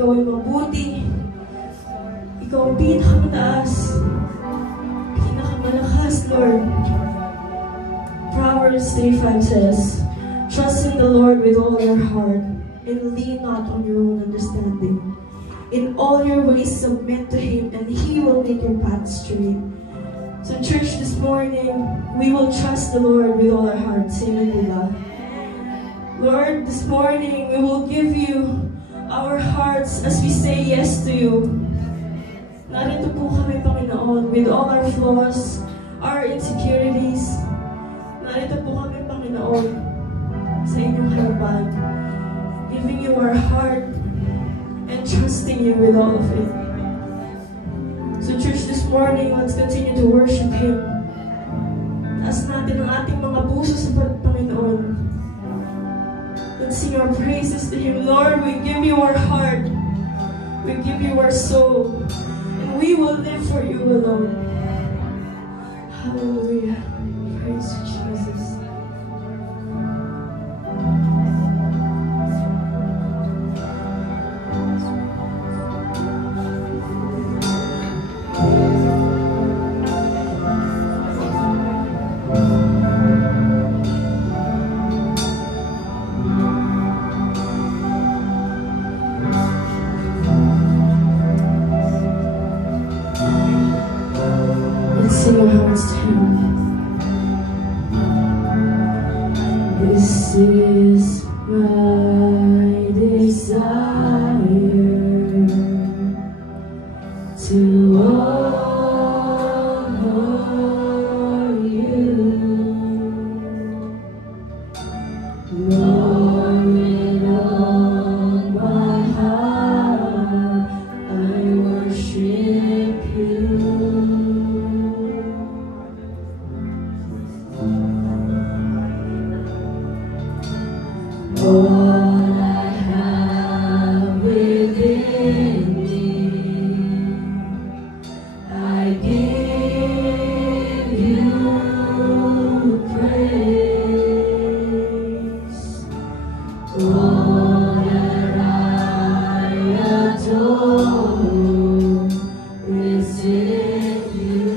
ikaw ay mabuti. Ikaw ang pinakamataas, pinakamalakas, Lord. Proverbs 3:5 says, "Trust in the Lord with all your heart, and lean not on your own understanding. In all your ways submit to Him, and He will make your path straight." So church, this morning, we will trust the Lord with all our hearts. Amen, diba? Lord, this morning, we will give you our hearts as we say yes to you. Narito po kami, Panginoon, with all our flaws, our insecurities. Narito po kami, Panginoon, sa inyong harapan, giving you our heart and trusting you with all of it. So church, this morning, let's continue to worship Him. Taas natin ang ating mga puso sa Panginoon. Let's sing our praises to Him. Lord, we give you our heart. We give you our soul. And we will live for you alone. Hallelujah. Praise you, Jesus. Sing our hearts to Him. This is my desire, to honor you, Lord, with all my heart I worship you. All I have within me, I give you praise. All that I adore is in you.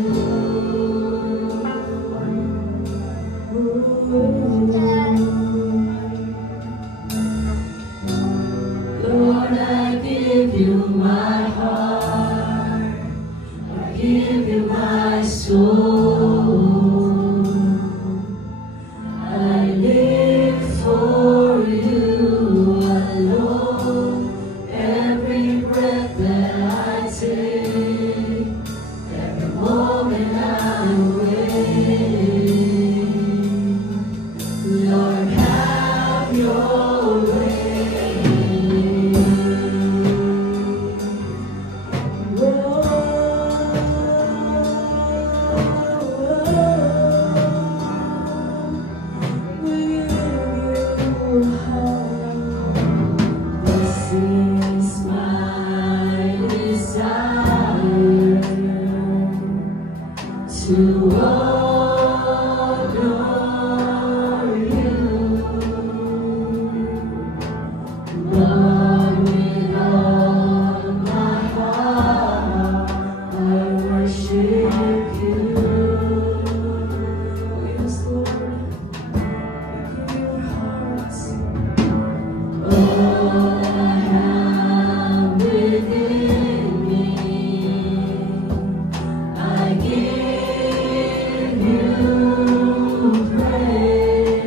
Lord, I give you my heart, I give you my soul. I live for you alone. Every breath that I take, every moment I'm awake. Lord, have your way. To honor you, Lord, with all my heart I worship you. Yes, Lord, we give you our hearts. All I have within me, I give you praise.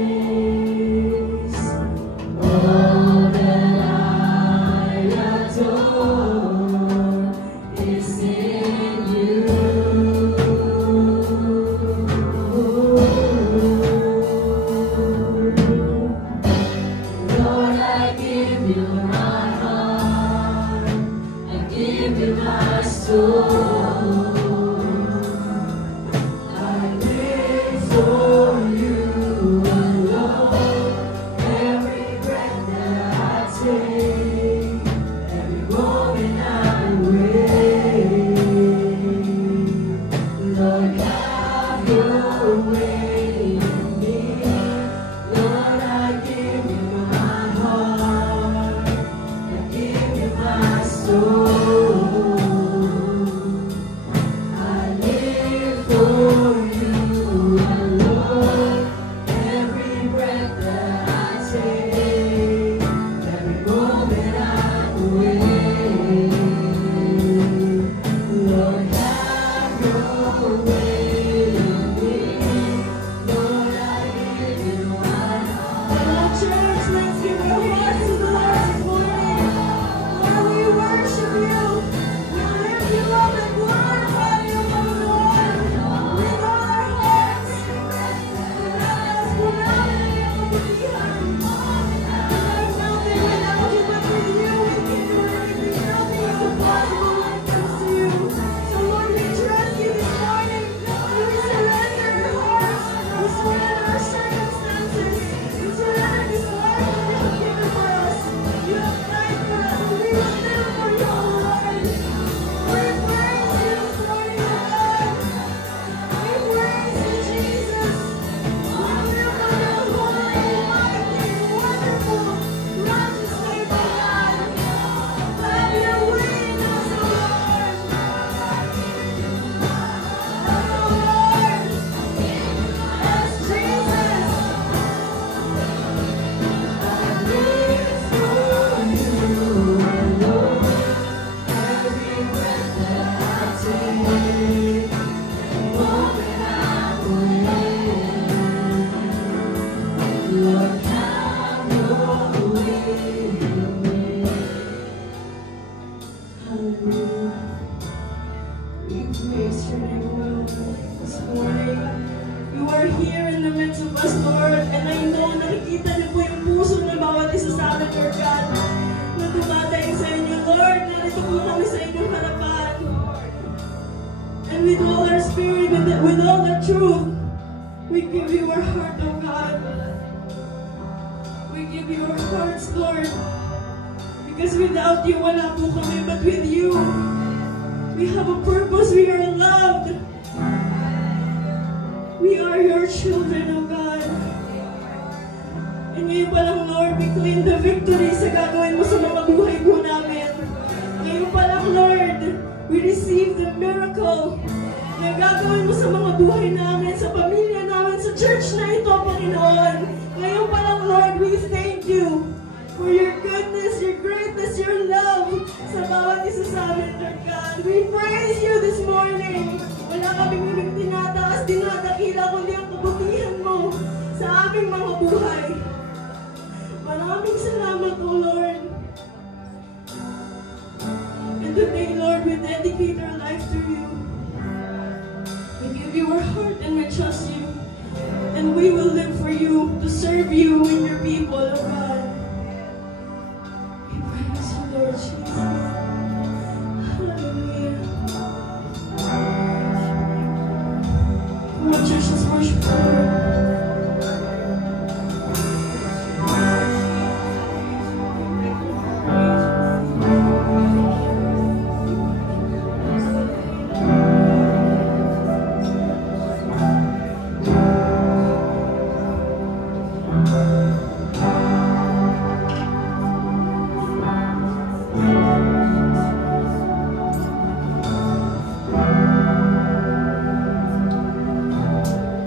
All that I adore is in you. Lord, I give you my heart, I give you my soul. Lord, I give you my heart, I give you my praise your name, Lord, this morning. You are here in the midst of us, Lord, and I know nakikita niyo po yung puso ng bawat isa sa amin, Lord God, na tumatayo sa inyo, Lord. Narito po kami sa inyong harapan. And with all our spirit, with all our truth, we give you our heart, oh God. We give you our hearts, Lord. Because without you, wala po kami, but with you, we have a purpose, we are loved. We are your children, oh God. And ngayon pa lang, Lord, we claim the victory sa gagawin mo sa mga buhay po namin. Ngayon pa lang, Lord, we receive the miracle na gagawin mo sa mga buhay namin, sa pamilya namin, sa church na ito, Panginoon. Ngayon pa lang, Lord, we thank you for your goodness, your greatness, your love sa bawat isa sa amin, Lord God. We praise you this morning. Wala kaming ibig tinataas, dinadakila, kundi ang kabutihan mo sa aming mga buhay. Maraming salamat, O Lord. And today, Lord, we dedicate our life to you. We give you our heart and we trust you. And we will live for you, to serve you and your people, O God. We praise you, Lord Jesus. Hallelujah. Come on, church, let's worship the Lord.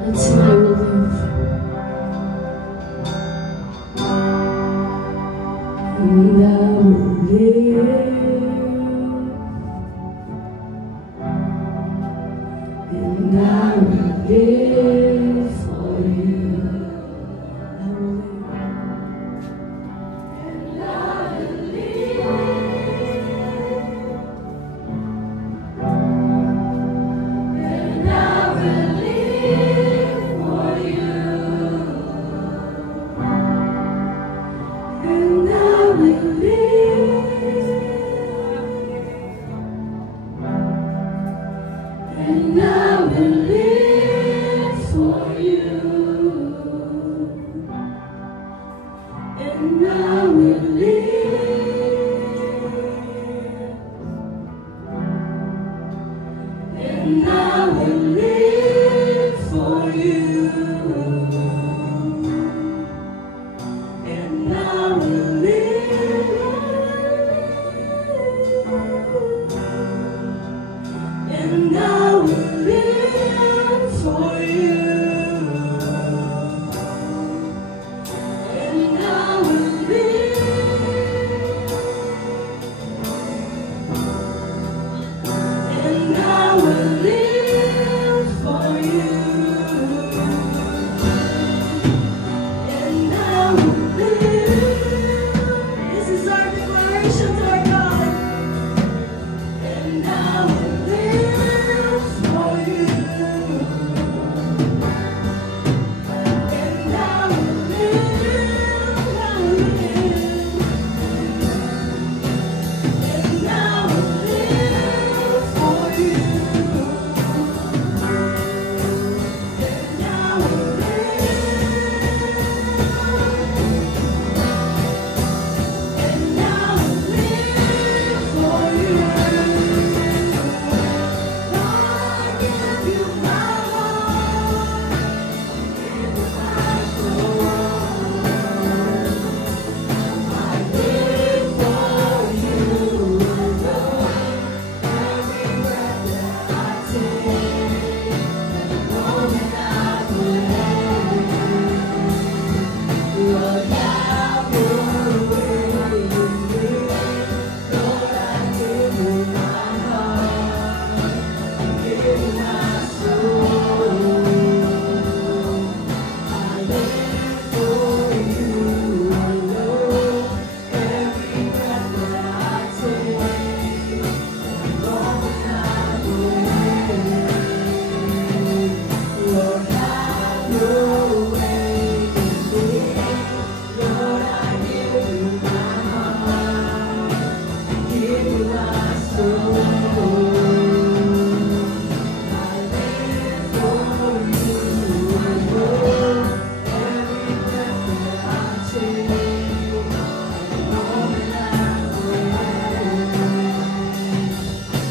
Let's see how we'll live. And I will live. And I will live for you. I will live. And I will live. And I will live for you. And I will live. And I will live for you. And I will live. And I will live for you. And I will live. And I will live for you. And I will live. And I will live for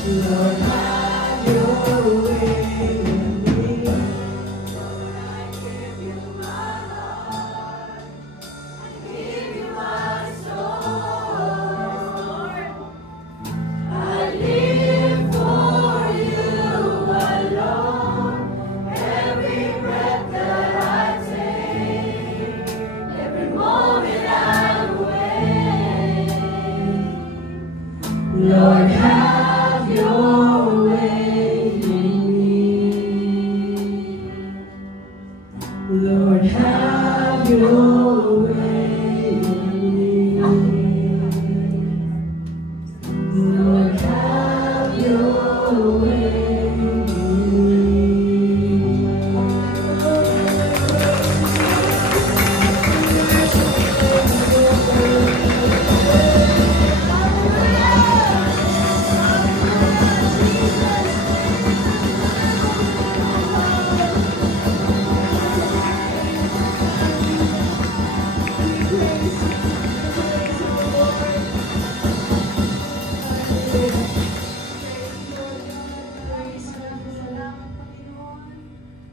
Lord, have your way in me. Lord, I give you my heart. I give you my soul. Lord, I live for you alone. Every breath that I take, every moment I'm awake. Lord, have your way in me. Lord, have your way in me. Lord, have your way in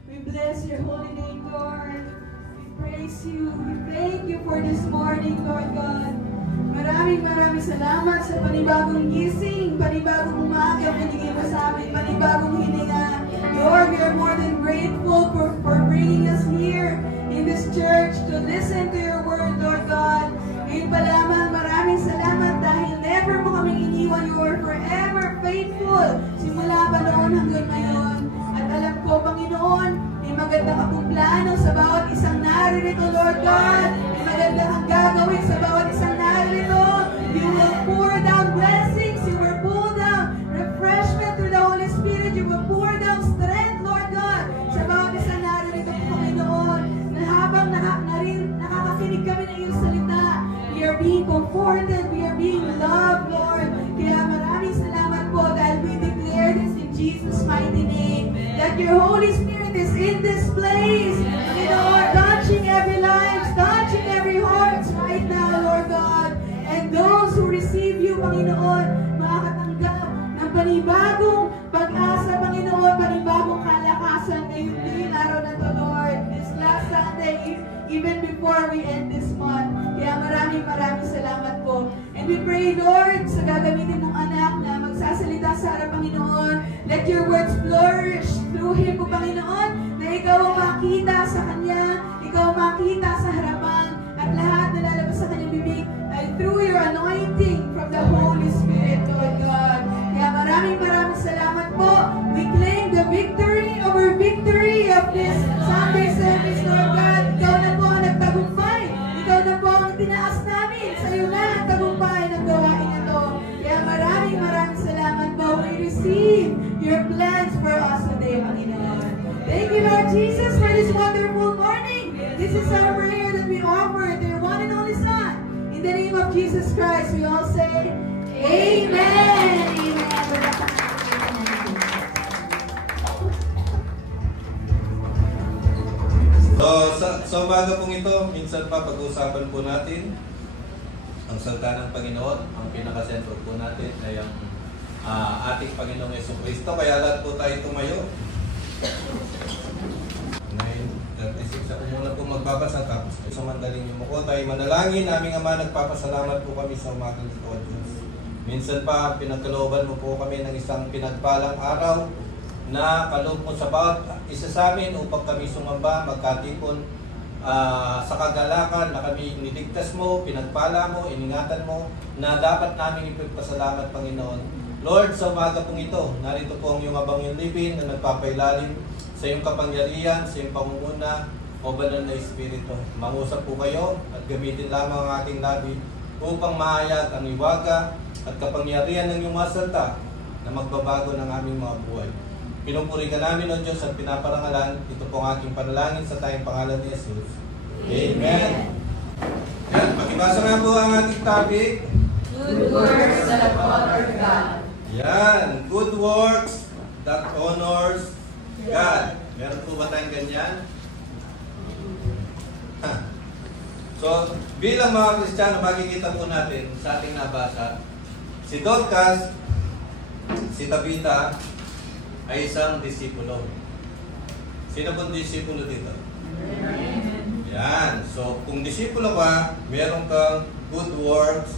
We bless your holy name, Lord. We praise you. We thank you for this morning, Lord God. Maraming salamat sa panibagong gising, panibagong umaga binigay mo sa amin, panibagong hininga. Lord, we are more than grateful for bringing us here in this church to listen to your word, Lord God. Ngayon pa lamang, maraming salamat dahil never mo kaming iniwan. You are forever faithful. Simula pa noon hanggang ngayon. At alam ko, Panginoon, may maganda ka pong plano sa bawat isang naririto, Lord God. May maganda kang gagawin sa bawat isang naririto. You will pour down blessings. You will pour down refreshment through the Holy Spirit. You will pour down strength, Lord God, sa bawat isang naririto, Panginoon. Na habang nakakakinig kami ng iyong salita, we are being comforted. We are being loved, Lord. Kaya maraming salamat po dahil we declare this in Jesus' mighty name. That your Holy Spirit is in this place, Lord, touching every life, touching every heart right now, Lord God. And those who receive you, Panginoon, makakatanggap ng panibagong pag-asa, Panginoon, panibagong kalakasan ngayong araw na to, Lord. This last Sunday, even before we end this month. Kaya maraming salamat po. And we pray, Lord, sa gagamitin ng anak na magsasalita sa harap, Panginoon, let your words flourish through him, po, Panginoon, na ikaw ang makita sa kanya, ikaw ang makita sa harapan, at lahat na lalabas sa kanyang bibig ay through your anointing from the Holy Spirit, Lord God. Kaya maraming salamat po. We claim the victory over victory of this Sunday service, Lord God. Ikaw na po ang nagtagumpay. Ikaw na po ang tinaas namin. Sa iyo na ang tagumpay ng gawain ito. Kaya maraming salamat po. We receive your plans for us today, Panginoon. Thank you, Lord Jesus, for this wonderful morning. This is our prayer that we offer to your one and only Son. In the name of Jesus Christ, we all say, Amen. Sa umaga pong ito, minsan pa pag-uusapan po natin ang salita ng Panginoon. Ang pinakasentro po natin ay ang ating Panginoong Jesucristo. Kaya lahat po tayo tumayo. 9:36 ako muna po magbabasa, tapos sa mandaling yung muko tayo manalangin. Aming Ama, nagpapasalamat po kami sa umagang ito, O Diyos. Minsan pa pinagkalooban mo po kami ng isang pinagpalang araw na kaloob mo sa bawat isa sa amin upang kami sumamba, magkatipon sa kagalakan na kami niligtas mo, pinagpala mo, iningatan mo, na dapat namin ipagpasalamat, Panginoon. Lord, sa umaga pong ito, narito po ang iyong abang lipin na nagpapailalim sa iyong kapangyarihan, sa iyong pangunguna, o banal na Espiritu. Mangusap po kayo at gamitin lamang ang ating labi upang mahayag ang iwaga at kapangyarihan ng iyong mga salita na magbabago ng aming mga buhay. Pinupuri ka namin, O Diyos, at pinaparangalan. Ito po ang aking panalangin sa tayong pangalan ni Jesus. Amen. Yan, makibasa nga po ang ating topic. Good works that honor God. Yan, good works that honors God. Meron po ba tayong ganyan? So, bilang mga Kristiyano, makikita po natin sa ating nabasa, si Dorcas si Tabitha ay isang disipulo. Sino pong disipulo dito? Yan. So, kung disipulo ka, meron kang good works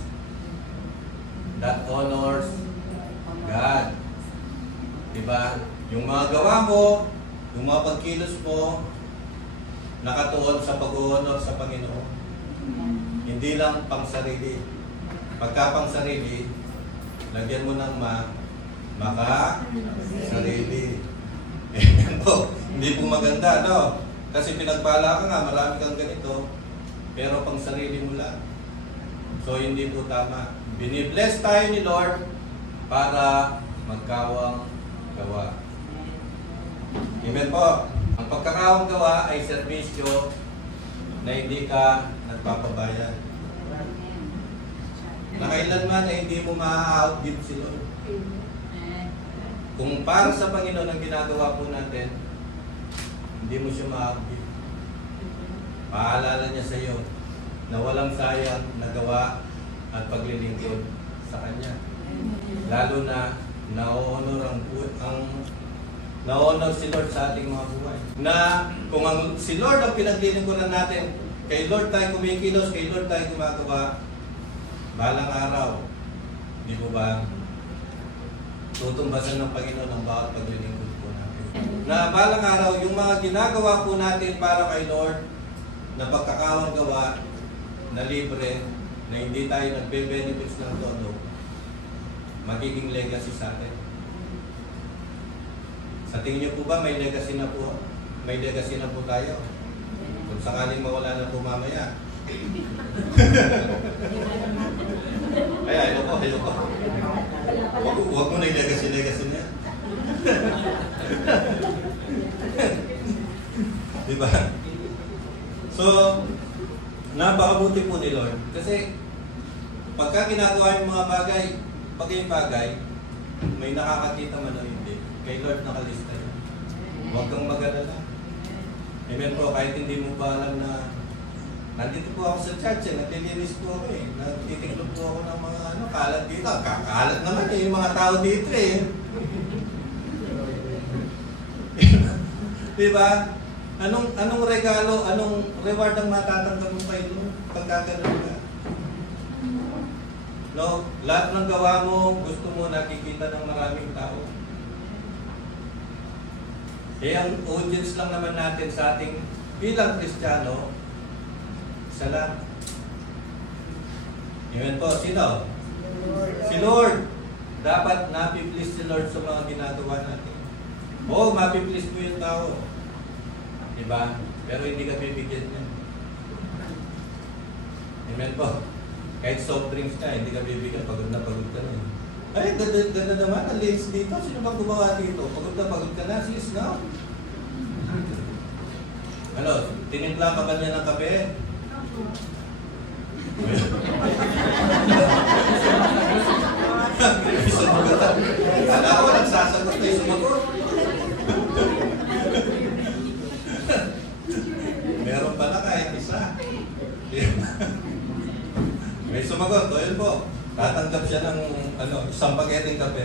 that honors God. Diba? Yung mga gawa mo, yung mga pagkilos mo, nakatuon sa pag-honor sa Panginoon. Hindi lang pang sarili. Pagka pang sarili, lagyan mo ng maka sarili. Hindi po maganda, no? Kasi pinagpala ka nga, marami kang ganito, pero pang sarili mo lang. So, hindi po tama. Binibless tayo ni Lord para magkawang gawa. Amen po. Ang pagkakawang gawa ay serbisyo na hindi ka nagpapabayad. Na kailanman ay hindi mo ma-outgive si Lord. Kung para sa Panginoon ang ginagawa po natin, hindi mo siya ma-outgive. Paalala niya sa iyo na walang sayang na gawa at paglilingkod sa Kanya. Lalo na na-honor na-honor si Lord sa ating mga buhay. Na kung si Lord ang pinaglilingkuran natin, kay Lord tayo kumikilos, kay Lord tayo gumagawa, balang araw, di po ba, tutumbasan ng Panginoon ang bawat paglilingkod po natin. Na balang araw, yung mga ginagawa po natin para kay Lord, na pagkakawang gawa, na libre, na hindi tayo nagbe-benefits ng todo, magiging legacy sa atin. Sa tingin niyo po ba may legacy na po? May legacy na po tayo? Kung sakaling mawala na po mamaya. Ay, ayoko. Huwag mo na yung legacy niya. Diba? So, napakabuti po ni Lord. Kasi, pagka ginagawa yung mga bagay, may nakakakita man o hindi. Kay Lord nakalista yun. Huwag kang mag-alala. Amen po, kahit hindi mo pa alam na nandito po ako sa church, naglilinis po ako eh. Nagtitiklop po ako ng mga kalat dito. Kakalat naman eh, yung mga tao dito eh. Diba? Anong regalo, anong reward ang matatanggap mo kayo pagkakaroon ka? No, lahat ng gawa mo, gusto mo nakikita ng maraming tao. Eh, ang audience lang naman natin sa ating bilang Kristiyano, isa lang. Amen po. Sino? Si Lord. Dapat napiplease si Lord sa mga ginagawa natin. Oo, mapiplease mo yung tao. Diba? Pero hindi ka bibigyan niya. Amen po. Kahit soft drinks ka, hindi ka bibigyan. Pagod na ka na. Ay, ganda naman. Ang linis dito. Sino bang gumawa dito? Pagod ka na. Sis, no? Ano? Tinimpla ka ba niya ng kape? Kala ko nagsasagot na yung sumagot. Meron pala kahit isa. May sumagot, o yun po. Tatanggap siya ng isang paketing kape.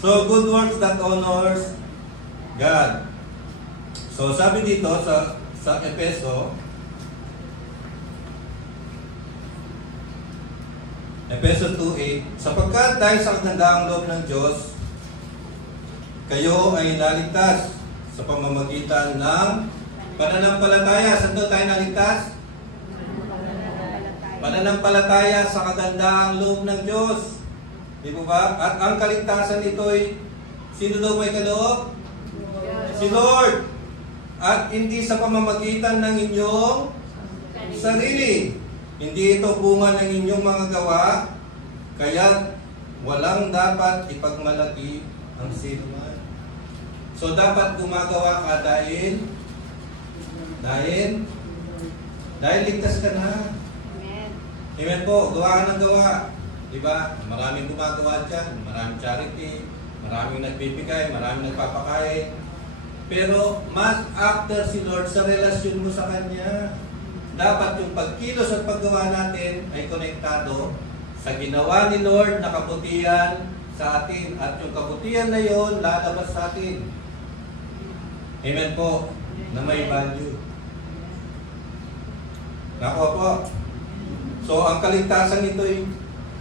So, good works that honors God. So, sabi dito sa Efeso 2:8, sapagkat dahil sa kagandaang loob ng Diyos, kayo ay naligtas sa pamamagitan ng pananampalataya. Saan doon tayo naligtas? Pananampalataya sa kagandaang loob ng Diyos. Di po ba? At ang kaligtasan ito'y, sino daw may kaloob? Si Lord. At hindi sa pamamagitan ng inyong sarili. Hindi ito bunga ng inyong mga gawa, kaya walang dapat ipagmalaki ang sinuman. So dapat gumagawa ka dahil ligtas ka na. Amen po, gawa ka ng gawa. Diba? Maraming gumagawa dyan, maraming charity, maraming nagbibigay, maraming nagpapakain. Pero mas after si Lord sa relasyon mo sa Kanya, dapat yung pagkilos at paggawa natin ay konektado sa ginawa ni Lord na kabutihan sa atin. At yung kabutihan na yon lalabas sa atin. Amen po, na may value. Nakuha po. So, ang kaligtasan ito'y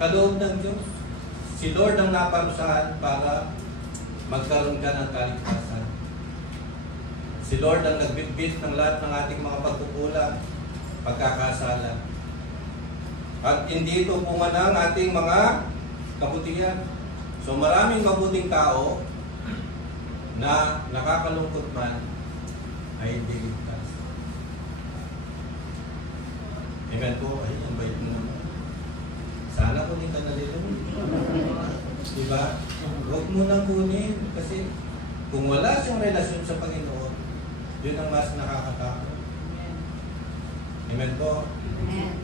kaloob ng Diyos. Si Lord ang naparusahan para magkaroon ka ng kaligtasan. Si Lord ang nagbitbit ng lahat ng ating mga pagkukulang, pagkakasala. At hindi ito bunga ng ating mga kabutihan. So maraming mabuting tao na nakakalungkot man ay hindi ligtas. Amen po. Ay, ang bait mo naman. Sana kunin ka na rin. Diba? Huwag mo nang kunin. Kasi kung wala siyang relasyon sa Panginoon, yun ang mas nakakatakot. Amen po. Amen.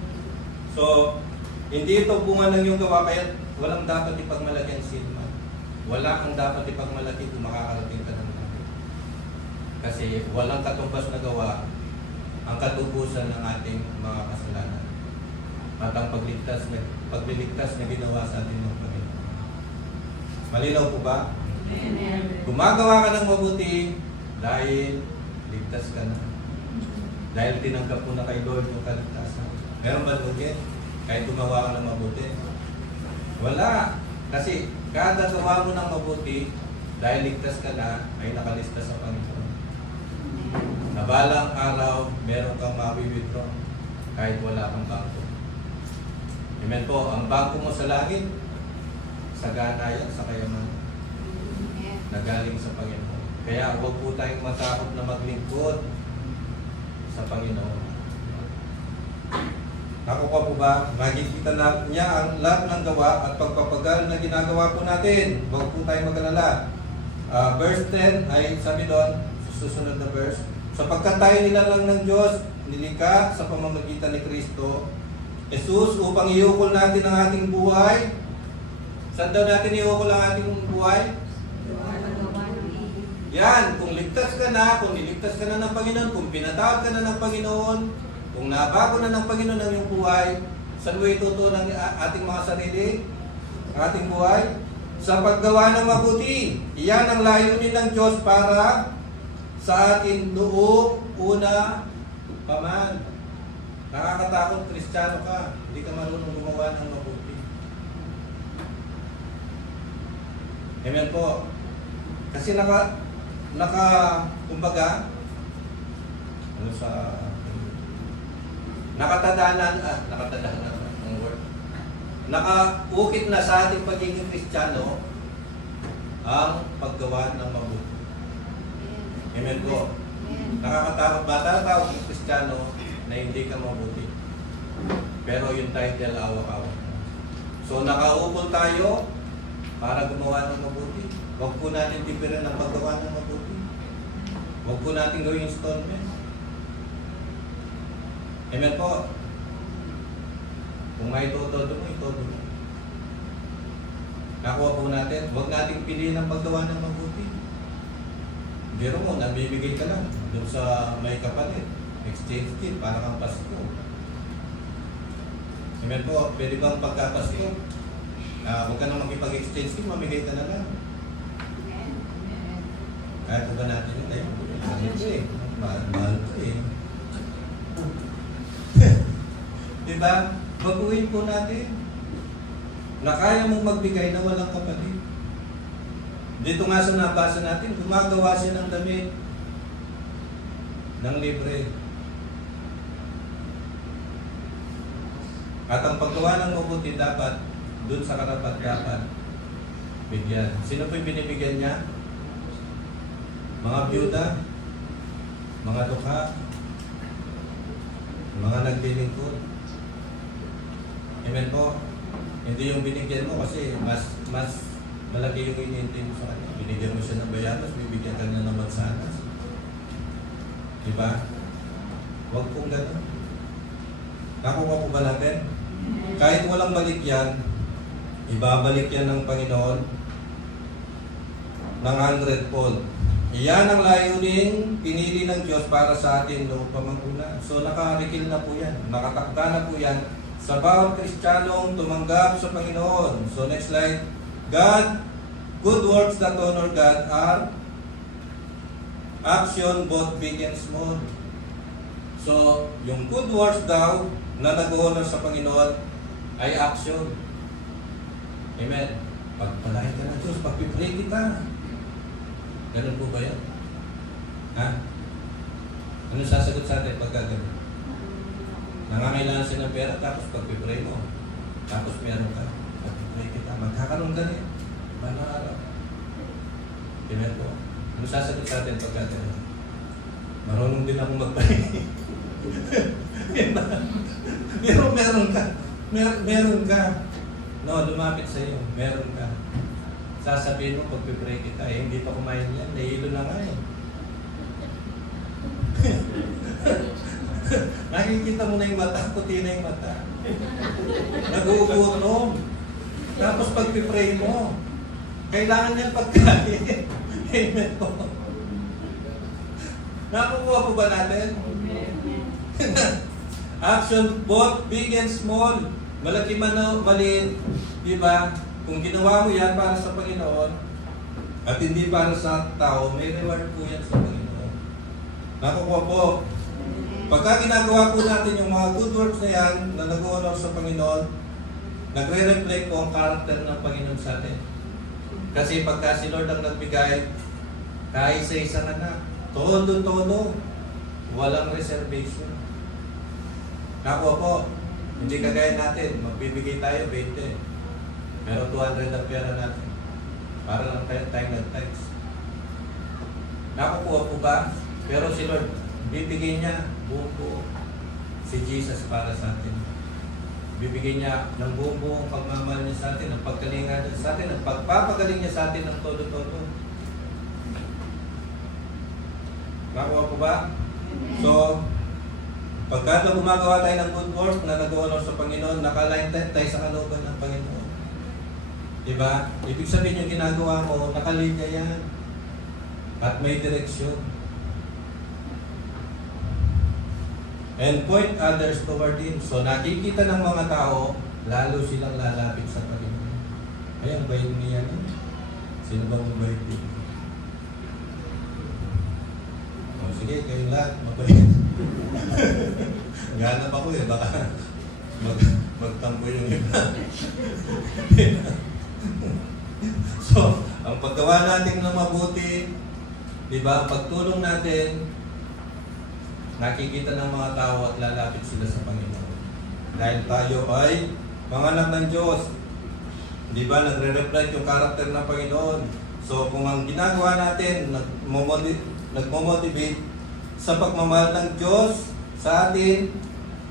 So, hindi ito bunga ng iyong gawa, kaya walang dapat ipagmalaki ang sinma. Wala ang dapat ipagmalaki kung makakarating ka ng langit. Kasi walang katumbas na gawa ang katubusan ng ating mga kasalanan. At ang pagliligtas na ginawa sa atin ng Panginoon. Malinaw po ba? Amen. Gumagawa ka ng mabuti dahil ligtas ka na. Dahil tinanggap mo na kay Lord yung kaligtasan. Meron ba lugi? Kahit gumawa ka ng mabuti? Wala. Kasi kada gawa mo ng mabuti, dahil ligtas ka na, ay nakalista sa Panginoon. Sa balang araw, meron kang mawi-withdraw kahit wala kang bangko. Amen po. Ang bangko mo sa langit, sagana yan sa kayamanan na galing sa Panginoon. Kaya huwag po tayong matakot na maglingkod sa Panginoon. Nakuha po ba? Makikita na niya ang lahat ng gawa at pagpapagal na ginagawa po natin. Huwag po tayong mag-alala. Verse 10 ay sabi doon, susunod na verse, sapagkat tayo nilalang ng Diyos, nilikha sa pamamagitan ni Kristo, Jesus, upang iukol natin ang ating buhay. Saan daw natin iukol ang ating buhay? Yan, kung ligtas ka na, kung niligtas ka na ng Panginoon, kung pinatawad ka na ng Panginoon, kung nabago na ng Panginoon ang iyong buhay, saan mo itutuon ang ating mga sarili, ang ating buhay? Sa paggawa ng mabuti. Iyan ang layunin ng Diyos para sa atin noong una pa man. Nakakatakot, Kristiyano ka, hindi ka marunong gumawa ng mabuti. Amen po. Kasi kumbaga, nakatadanan ang word. Nakaukit na sa ating pagiging Kristiyano ang paggawa ng mabuti. Amen po. Nakakatakot ba? Tawag ng Kristiyano na hindi ka mabuti. Pero yung title, awak-awak. So nakaupol tayo para gumawa ng mabuti. Huwag po natin tipirin ang paggawa ng mabuti. Huwag po natin gawing installment. Amen po. Kung may itodo mo, itodo mo. Nakuha po natin, huwag nating piliin ang paggawa ng mabuti. Biro mo, nabibigay ka lang doon sa may kapalit. Exchange gift, para kang Pasko. Amen po, pwede bang pagka-Pasko? Huwag ka nang makipag-exchange gift, mamigay ka na lang. Kaya po ba natin yun? Ayun, mahal ko eh. Diba? Baguhin po natin na kaya mong magbigay na walang kapalit. Dito nga sa nabasa natin, gumagawa siya ng damit ng libre. At ang paggawa ng mabuti dapat dun sa karapat-dapat bigyan. Sino po yung binibigyan niya? Mga byuda, mga dukha, mga naglilingkod. Amen po. Hindi yung binigyan mo kasi mas malaki yung inintay mo sa kanya. Binigyan mo siya ng bayanas, bibigyan ka na ng mansanas. Diba? Huwag pong gano'n. Nakuha po ba natin? Kahit walang balik yan, ibabalik yan ng Panginoon ng 100-fold. Iyan ang layunin pinili ng Diyos para sa atin noong pamanguna. So nakarikil na po yan. Nakatakda na po yan sa bawat Kristiyanong tumanggap sa Panginoon. So next slide. Good works that honor God are action both big and small. So, yung good works daw na nag-honor sa Panginoon ay action. Amen. Pagpalain ka ng Diyos, pagpipray kita. Ganun po ba yan? Ha? Ano sasagot sa atin pagka ganun? Nangangailangan siya ng pera, tapos pagpipray mo. Tapos meron ka. Pagpipray kita. Magkakaroon ka rin. Manang araw. Amen po. Ano sasagot sa atin pagka ganun? Marunong din akong magpray. meron ka. Meron ka. No, lumapit sa iyo. Meron ka. Sasabihin mo, pagpipray kita, hindi pa kumain yan. Nahilo na nga eh. Nakikita mo na yung mata, puti na yung mata. Nag-uugutom. Tapos pagpipray mo, kailangan niyang pagkain. Amen po. Nakukuha po ba natin? Action, both big and small. Malaki man o maliit. Diba? Kung ginawa mo yan para sa Panginoon at hindi para sa tao, may reward po yan sa Panginoon. Nakukuha po. Pagka ginagawa po natin yung mga good works na yan na nag-honor sa Panginoon, nagre-reflect po ang karakter ng Panginoon sa atin. Kasi pagka si Lord ang nagbigay, kahit sa isang anak, todo, walang reservation. Nakuha po, hindi kagaya natin, magbibigay tayo 20. Pero 200 ang pera natin. Para lang tayo nag-text. Nakukuha po ba? Pero si Lord, bibigay niya buo si Jesus para sa atin. Bibigay niya ng buong pagmamahal niya sa atin, ang pagkalinga niya sa atin, ang pagpapagaling niya sa atin ng todo-todo. Nakuha po ba? So, pagka gumagawa tayo ng good works na nag-honor sa Panginoon, naka-line tayo sa kalooban ng Panginoon. Diba? Ibig sabihin yung ginagawa mo, nakalinya yan. At may direksyon. And point others toward Him. So nakikita ng mga tao, lalo silang lalapit sa Panginoon. Ayan, bayad niya yan. Sino ba mabayad din? O sige, kayong lahat, mabayad. Ganap ako eh, baka magtampo yung iba. So, ang paggawa natin ng mabuti, di ba, ang pagtulong natin, nakikita ng mga tao at lalapit sila sa Panginoon. Dahil tayo ay mga anak ng Diyos. Di ba, nagre-reflect yung karakter ng Panginoon. So, kung ang ginagawa natin, nagmomotivate sa pagmamahal ng Diyos sa atin,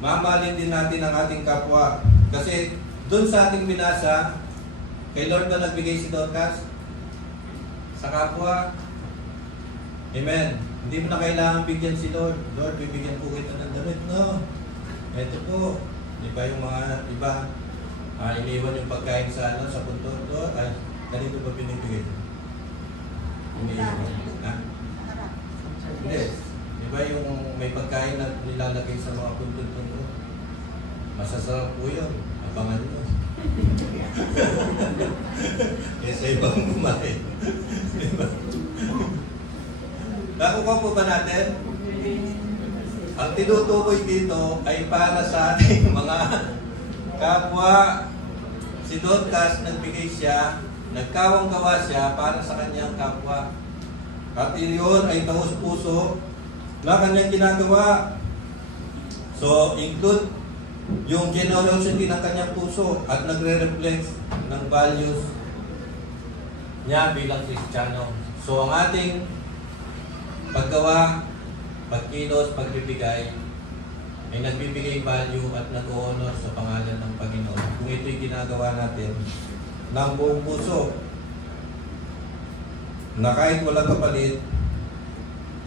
mamahalin din natin ang ating kapwa. Kasi, doon sa ating binasa, kay Lord na nagbigay si Dorcas sa kapwa. Amen. Hindi mo na kailangan bigyan si Lord. Lord, bibigyan po kita ng damit. No. Ito po. Di ba yung mga iba, iniwan yung pagkain sa punto. Ay, ganito ba binibigay? Iniwan. Ha? Hindi. Di ba yung may pagkain na nilalagay sa mga punto-punto? Masasarap po yun. Abangan nyo. Kesa ibang kumain. Diba? Nakuha po ba natin? Ang tinutukoy dito ay para sa ating mga kapwa. Si Dorcas, nagbigay siya, nagkawang-gawa siya para sa kanyang kapwa. At iyon ay taos-puso na kanyang ginagawa. So, include yung generosity ng kanyang puso at nagre-reflect ng values niya bilang Kristiyano. So, ang ating paggawa, pagkilos, pagbibigay ay nagbibigay value at nag-honor sa pangalan ng Panginoon. Kung ito'y ginagawa natin ng buong puso na kahit walang kapalit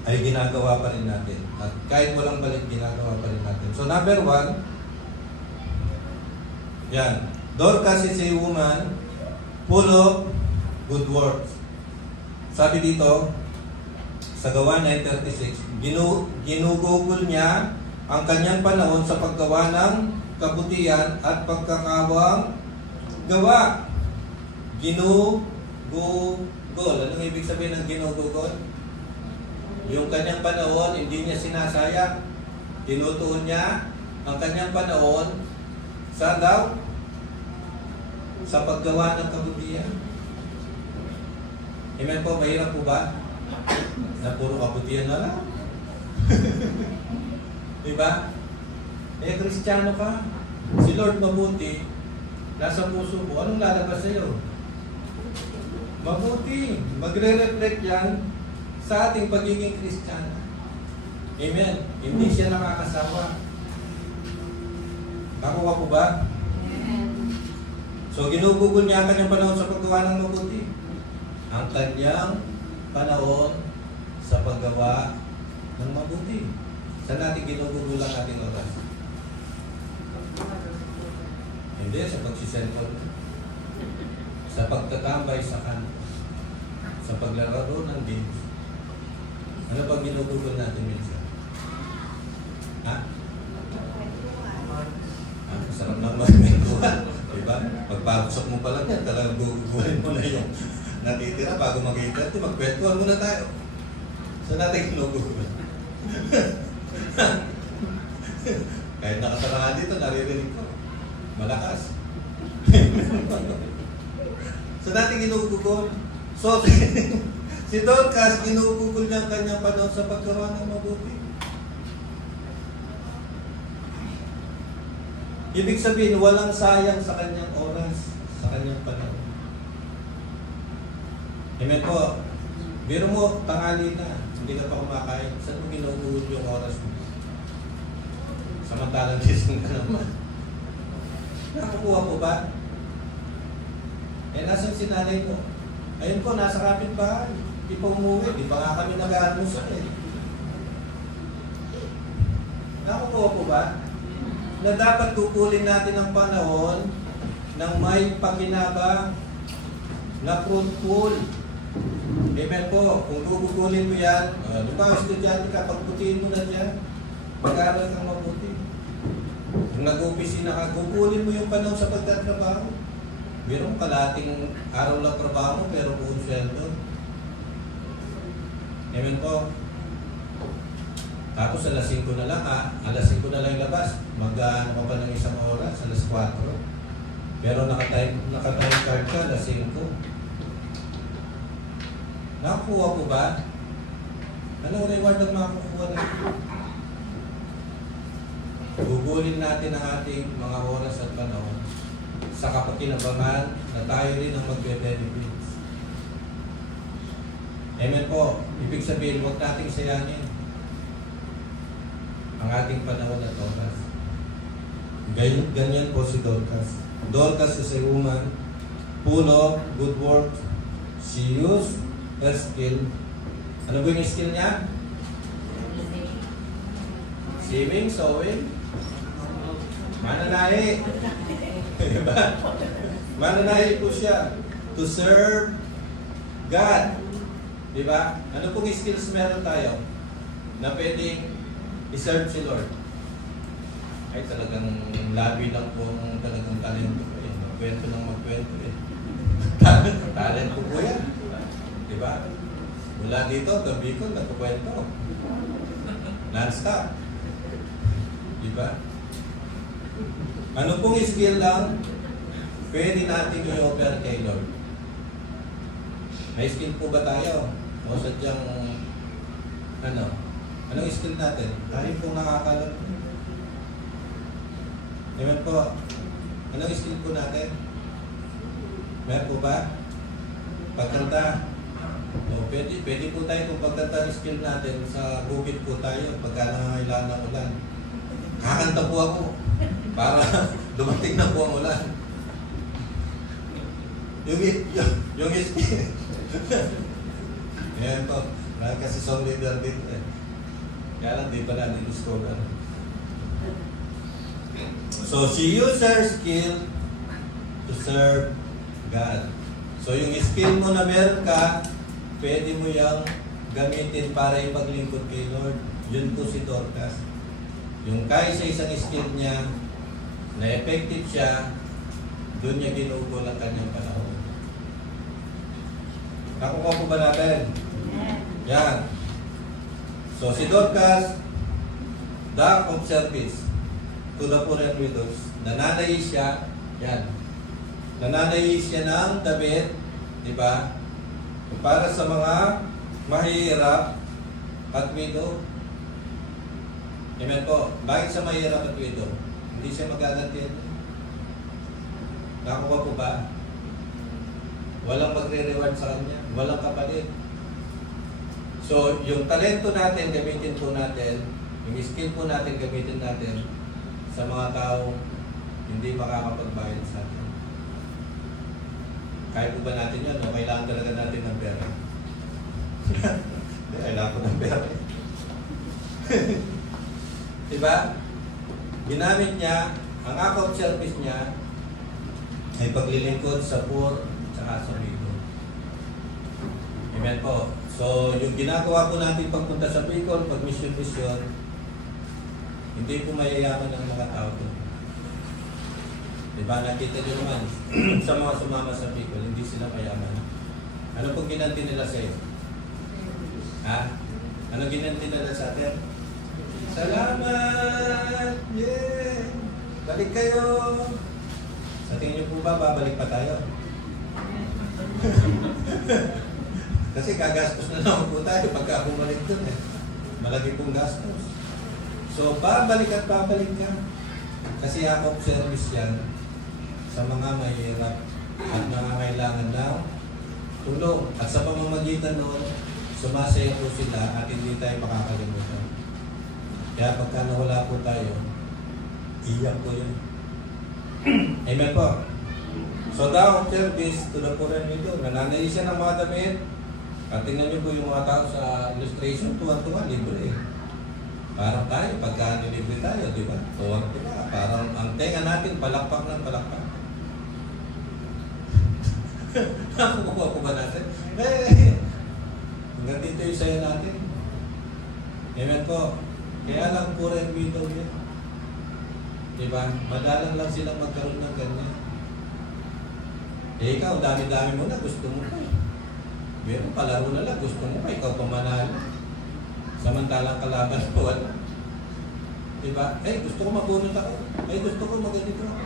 ay ginagawa pa rin natin. At kahit walang balik, ginagawa pa rin natin. So, number 1, yan. Dorcas is a woman full of good works. Sabi dito, sa Gawa 9:36, ginugugol niya ang kanyang panahon sa paggawa ng kabutihan at pagkakawang gawa. Ginugugol. Anong ibig sabihin ng ginugugol? Yung kanyang panahon, hindi niya sinasayang. Tinutuon niya ang kanyang panahon sa daw? Sa paggawa ng kabutihan. Amen po, mahirap po ba? Na puro kabutihan na lang. Diba? Kristiyano ka. Si Lord mabuti. Nasa puso mo. Anong lalabas sa'yo? Mabuti. Magre-reflect yan sa ating pagiging Kristiyano. Amen. Hindi siya nakakasawa. Nakuha po ba? Amen. So, ginugugol niya ang kanyang panahon sa paggawa ng mabuti. Ang kanyang panahon sa paggawa ng mabuti. Saan natin ginugugol ang ating oras? Hindi, sa pagsiselfon. Sa pagtatambay sa kanto. Sa paglalaro ng games. Ano pag ginugugol natin minsan? Ha? Masarap ng magmentuhan. Diba? Pagpapasok mo pa lang yan, talagang gugugulin mo na yung natitira bago mag-internet. Magkwentuhan muna tayo. Saan natin ginugugol? Kahit nakasarahan dito, naririnig ko. Malakas. Saan natin ginugugol? So, si Dorcas, ginugugol niya ang kanyang panahon sa paggawa ng mabuti. Ibig sabihin, walang sayang sa kanyang oras, sa kanyang panahon. Amen po. Biro mo, tanghali na, hindi ka pa kumakain. Saan mo ginugugol yung oras mo? Samantalang gising ka naman. Nakakuha po ba? Nasaan si nanay mo? Ayun po, nasa kapitbahay. Di pa umuwi, di pa nga kami nag-aalmusal eh. Nakakuha po ba? Na dapat kukulin natin ang panahon ng may pakinabang na fruitful. Amen po. Kung kukulin mo yan, diba, estudyante ka, pagputihin mo na dyan, mag-aaral kang mabuti. Kung nag-opisina ka, kukulin mo yung panahon sa pagtatrabaho. Merong kalating araw lang trabaho mo, pero buong sweldo. Amen po. Tapos alas 5 na lang alas 5 na lang labas. Mag-ano ka pa ng isang oras, alas 4. Pero naka-time card ka, alas 5. Nakakuha po ba? Anong reward ang makakuha natin? Gugulin natin ang ating mga oras at panahon sa kapakinabangan na tayo rin ang magbe-benefits. Amen po. Ibig sabihin, huwag nating sayangin ang ating panahon at oras. Ganyan po si Dorcas. Dorcas is a woman full of good work. She used her skill. Ano ba yung skill niya? Swimming, sewing, mananahi. Diba? Mananahi po siya. To serve God. Diba? Ano pong skills meron tayo na pwedeng i-serve si Lord? Ay talagang labi lang po ang talagang talento ko eh. Magkwento ng magkwento eh. Talent po po yan. Diba? Mula dito, gabi ko, nagkukwento. Non-stop. Diba? Ano pong skill lang pwede natin i-offer kay Lord? May skill po ba tayo? O sadyang anong skill natin? Tayo pong nakakalap. Amen po. Anong skill po natin? Meron po ba? Pagkanta. O, pwede po tayo kung pagkanta ng skill natin sa bukid po tayo pagka nangangailangan ng ulan. Kakanta po ako para dumating na po ang ulan. Yung skill. Ayan po. Kasi song leader dito eh. Kaya lang di pa na discover. So she used her skill to serve God. So yung skill mo na meron ka, pwede mo yung gamitin para ipaglingkod kay Lord. Yun po si Dorcas. Yung kahit sa isang skill niya, na effective siya, doon niya ginugol ang kanyang panahon. Nakuha po ba natin? Yan. So si Dorcas, the act of service to the poor and widows. Nananayis siya, yan. Nananayis siya ng damit, di ba? Para sa mga mahihirap at widow. Amen po. Bakit sa mahihirap at widow? Hindi siya magaganti. Nakuha po ba? Walang magre-reward sa kanya. Walang kapalit. So, yung talento natin, gamitin po natin. Yung skill po natin, gamitin natin sa mga taong hindi makakapagbayad sa atin. Kaya po ba natin yan? O kailangan talaga natin ng pera? Kailangan ko ng pera. Diba? Ginamit niya, ang act of service niya ay paglilingkod sa poor at sa Bicol. Amen po. So, yung ginagawa po natin pagpunta sa Bicol, pag mission, hindi po mayayaman ang mga tao doon. Diba? Nakita nyo naman, sa mga sumama sa Bicol, hindi sila mayaman. Ano pong ginanti nila sa iyo? Ha? Ano ginanti nila sa atin? Salamat! Yeah! Balik kayo! Sa tingin nyo po ba, babalik pa tayo? Kasi gagastos na lang po tayo pagka bumalik doon eh. Malaki pong gastos. So, babalik at babalik ka. Kasi ako service yan sa mga mahirap at nangangailangan ng tulong. At sa pamamagitan noon, sumasaya po sila at hindi tayo makakalimutan. Kaya pagka nawala po tayo, iyak po yun. Amen po. So, daw service to the poor and widow. Nananayi siya ng mga damit. At tingnan niyo po yung mga tao sa illustration, tuwan-tuwa, libre. Parang tayo, pagka nilibre tayo, di ba? Tuwan-tuwa. Parang ang tenga natin, palakpak ng palakpak. Nakukuha ko ba natin? Hanggang dito yung sayo natin. Amen po. Kaya lang poor and widow yan. Di ba? Madalang lang silang magkaroon ng ganyan. Eh ikaw, dami-dami mo na, gusto mo pa eh. Pero palaro na lang, gusto mo pa, ikaw pamanalo. Samantalang kalaban mo, wala. Diba? Eh, gusto ko mabunot ako. Eh, gusto ko maganito ako.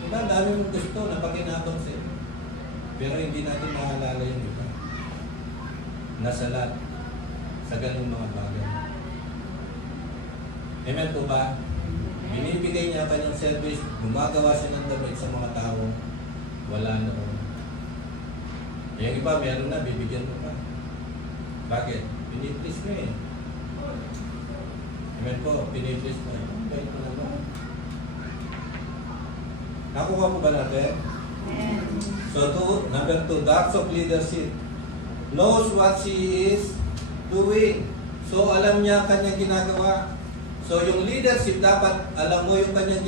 Diba? Dami mong gusto na paginabang sa'yo. Pero hindi natin mahalala yung iba. Nasalat sa ganung mga bagay. Amen po ba? Binibigay niya kanyang service, gumagawa siya ng damit sa mga tao. Wala na po. Yung iba, meron na, bibigyan mo pa. Bakit? Piniplis mo eh. Amen po, piniplis mo eh. Bait mo naman. Nakuha po ba natin? So, number 2, the acts of leadership. Knows what she is doing. So, alam niya kanyang ginagawa. So, yung leadership, dapat alam mo yung kanyang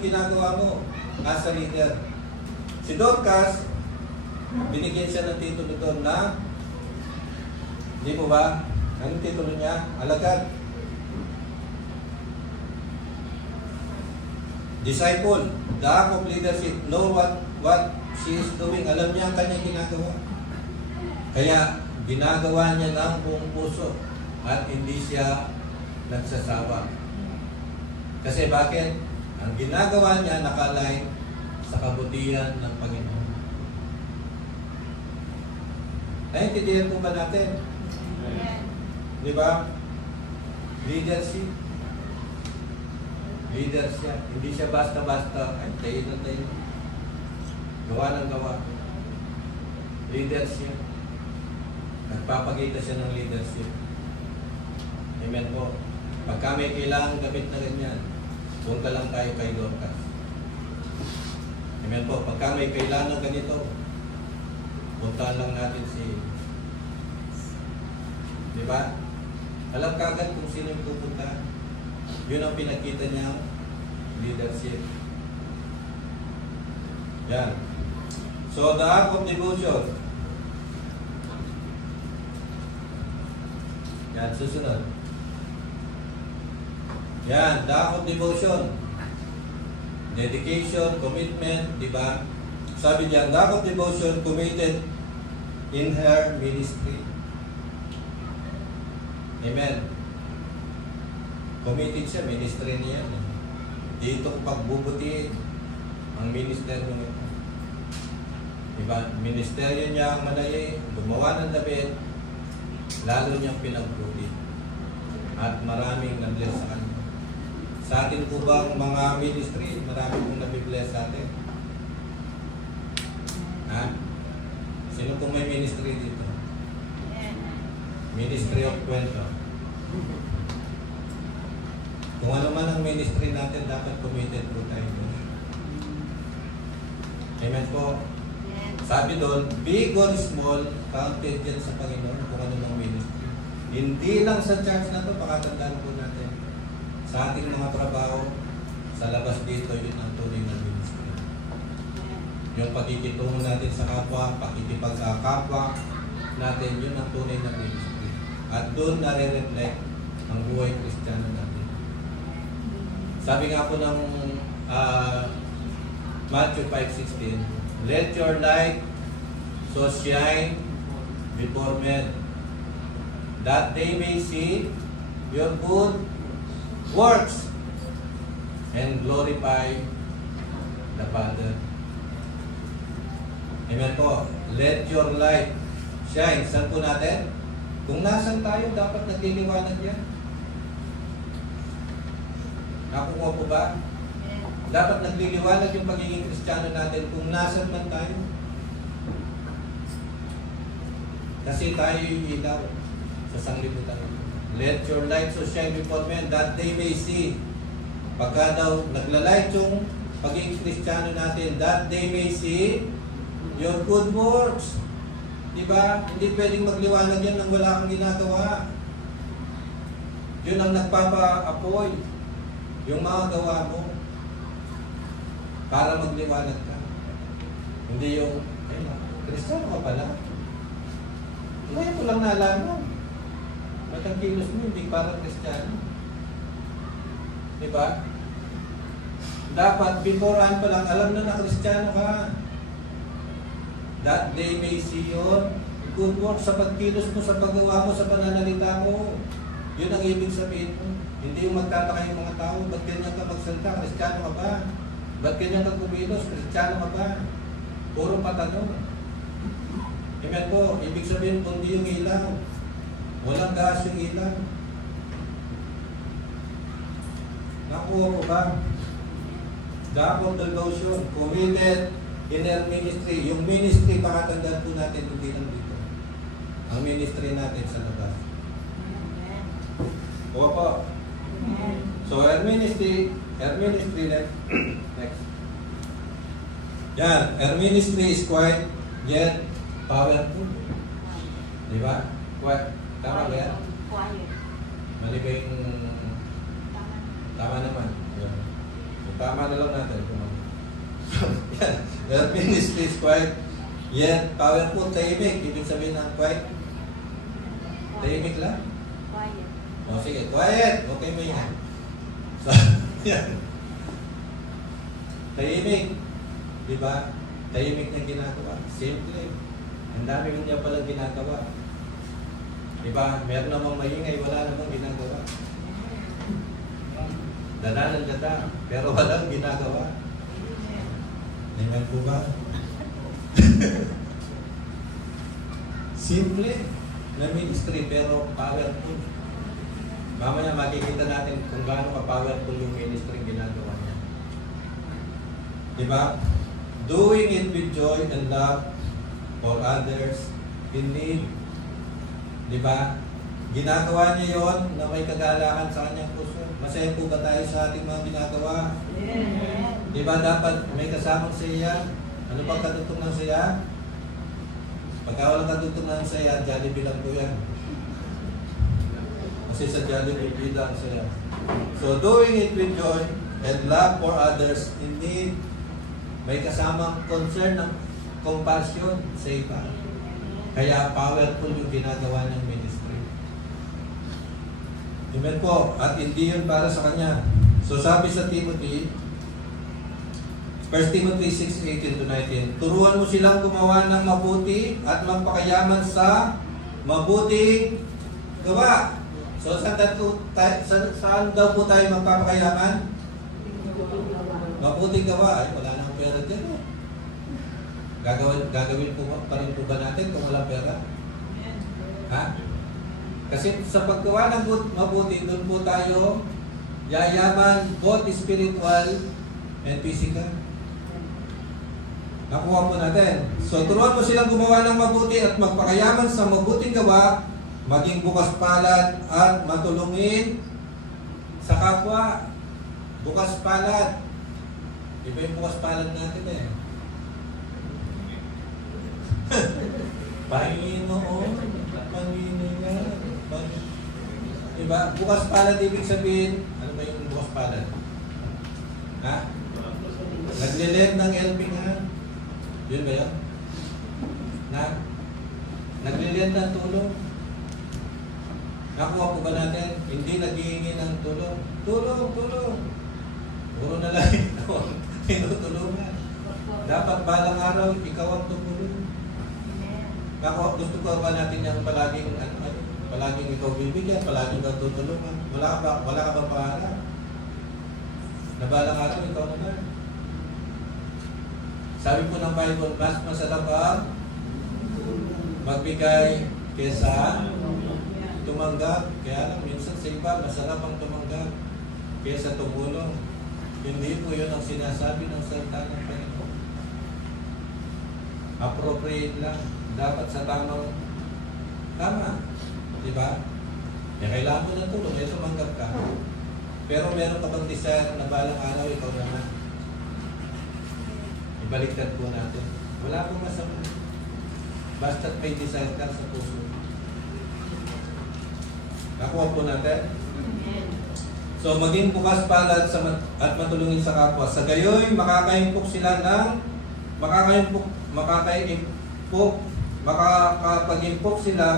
ginagawa mo as a leader. Si Dorcas, binigyan siya ng titulo doon na, hindi po ba? Anong titulo niya? Alagad. Disciple, the act of leadership, know what she is doing. Alam niya ang kanyang ginagawa. Kaya, ginagawa niya ng buong puso at hindi siya nagsasawa. Kasi bakit? Ang ginagawa niya nakalain sa kabutihan ng Panginoon. Naintindihan po ba natin? Di ba? Leadership. Leader siya. Hindi siya basta-basta. Ay, tayo na tayo. Gawa ng gawa. Leader siya. Nagpapakita siya ng leadership. Amen po. Pagka may kailangan gamit na ganyan, punta lang tayo kay Dorcas. Amen po. Pagka may kailangan ganito, punta lang natin si... Di ba? Alam ka agad kung sino yung pupunta. Yun ang pinakita niyang leadership. Yan. So, the act of devotion. Yan, susunod. Yan, the act of devotion. dedication, commitment, di ba? Sabi niya, lack of devotion, committed in her ministry. Amen. Committed siya, ministry niya. Dito ko pagbubutihin ang ministeryo nito. Diba? Ministeryo niya ang malayi, gumawa ng damit, lalo niyang pinagbuti. At maraming nabless sa kanya. Sa atin po bang mga ministry, marami pong nabibless sa atin? Ha? Sino pong may ministry dito? Ministry of kwento. Kung ano man ang ministry natin, dapat committed po tayo. Amen po. Sabi doon, big or small, counted dyan sa Panginoon kung ano mang ministry. Hindi lang sa church na to, pakatandaan po natin. Sa ating mga trabaho, sa labas dito, yun ang tunay na ministry. Yung pakikitungo natin sa kapwa, pakikipagkakapwa natin, yun ang tunay na ministry. At doon nare-reflect ang buhay Kristiyano natin. Sabi nga po ng Matthew 5:16, let your light so shine before men, that they may see your good works and glorify the Father. Amen po. Let your light shine. Saan po natin? Kung nasan tayo, dapat nagliliwanag yan. Nakuha po ba? Dapat nagliliwanag yung pagiging Kristiyano natin kung nasan man tayo. Kasi tayo yung ilaw sa sanglibutan. Let your light so shine before men that they may see. Pagka daw naglalight yung pagiging Kristiyano natin, that they may see your good works. Diba? Hindi pwedeng magliwanag yan nang wala kang ginagawa. Yun ang nagpapa-apoy. Yung mga gawa mo para magliwanag ka. Hindi yung, Kristiyano ka pala. Ngayon ko lang nalaman. Ba't ang kilos mo hindi parang Kristiyano? Diba? Dapat, beforehand pa lang, alam na Kristiyano ka. That they may see your good work sa pagkilos mo, sa paggawa mo, sa pananalita mo. Yun ang ibig sabihin mo. Hindi yung magtataka yung mga tao, ba't ganyan ka magsalita? Kristiyano ka ba? Ba't ganyan ka kumilos? Kristiyano ka ba? Puro patanong. Amen po, ibig sabihin kundi yung ilaw. Walang gas yung ilaw. Nakuha ko ba? Dapat devotion, committed in her ministry. Yung ministry, pakatandaan po natin hindi lang dito. Ang ministry natin sa labas. Kuha po. So, her ministry next. Yan, her ministry is quite yet powerful. Di ba? Quite. Tama ba yan? Mali ba yung... Tama naman. Yan. Tama na lang natin. Yan. Her ministry is quite yet powerful. Tahimik. Ibig sabihin ng quite. Tahimik lang? O sige, quiet. Okay mo yan. So, yan. Tahimik. Diba? Tahimik na ginagawa. Simple. Ang dami niya palang ginagawa. Diba? Meron namang maingay, wala namang ginagawa. Dada ng dada, pero walang ginagawa. Amen po ba? Simple na ministry, pero powerful. Mamaya makikita natin kung gaano ka-powerful yung ministry ginagawa niya. Diba? Doing it with joy and love for others in need. Diba? Ginagawa niya yon na may kagalakan sa kanyang puso. Masaya po ba tayo sa ating mga ginagawa? Yeah. Diba dapat may kasamang saya? Ano bang katutong ng saya? Pagka walang katutong ng saya, Jollibee lang po yan. Kasi sa Jollibee, bida ang saya. So, doing it with joy and love for others in need. May kasamang concern ng compassion sa iba. Kaya powerful yung ginagawa ng ministry. Amen po. At hindi yun para sa kanya. So sabi sa Timothy, 1 Timothy 6:18-19. Turuan mo silang gumawa ng mabuti at magpakayaman sa mabuting gawa. So saan daw po tayo magpapakayaman? Mabuting gawa. Ay, wala nang pera dyan. Gagawin po pa rin po ba natin kung walang pera? Ha? Kasi sa paggawa ng mabuti, doon po tayo yayaman both spiritual and physical. Nakuha po natin. So, turuan mo silang gumawa ng mabuti at magpakayaman sa mabuting gawa, maging bukas palad at matulungin sa kapwa. Bukas palad. Iba yung bukas palad natin eh. Panginoon, Panginoon. Diba? Bukas palad ibig sabihin, ano ba yung bukas palad? Ha? Naglilend ng helping hand. Yun ba yun? Naglilend ng tulong. Nakuha po ba natin? Hindi naghihingi ng tulong. Tulong! Puro na lang ito. Tinutulungan. Dapat balang araw, ikaw ang tumulong. Gusto ko ba natin yung palaging ikaw bibigyan, palaging ikaw tutulungan. Wala ka bang pangarap? Na balang araw, ikaw naman. Sabi po ng Bible, mas masarap ang magbigay kesa tumanggap. Kaya lang, minsan sa iba, masarap ang tumanggap kesa tumulong. Hindi po yun ang sinasabi ng salita ng Panginoon. Appropriate lang. Dapat sa tama. Diba? Kailangan mo ng tulong, tumanggap ka. Pero meron ka bang desire na balang araw, ikaw naman? Ibaliktad po natin. Wala pong masama. Basta't may desire ka sa puso. Nakuha po natin. So, maging bukas palad at matulungin sa kapwa. Sa gayoy, makakaimpok sila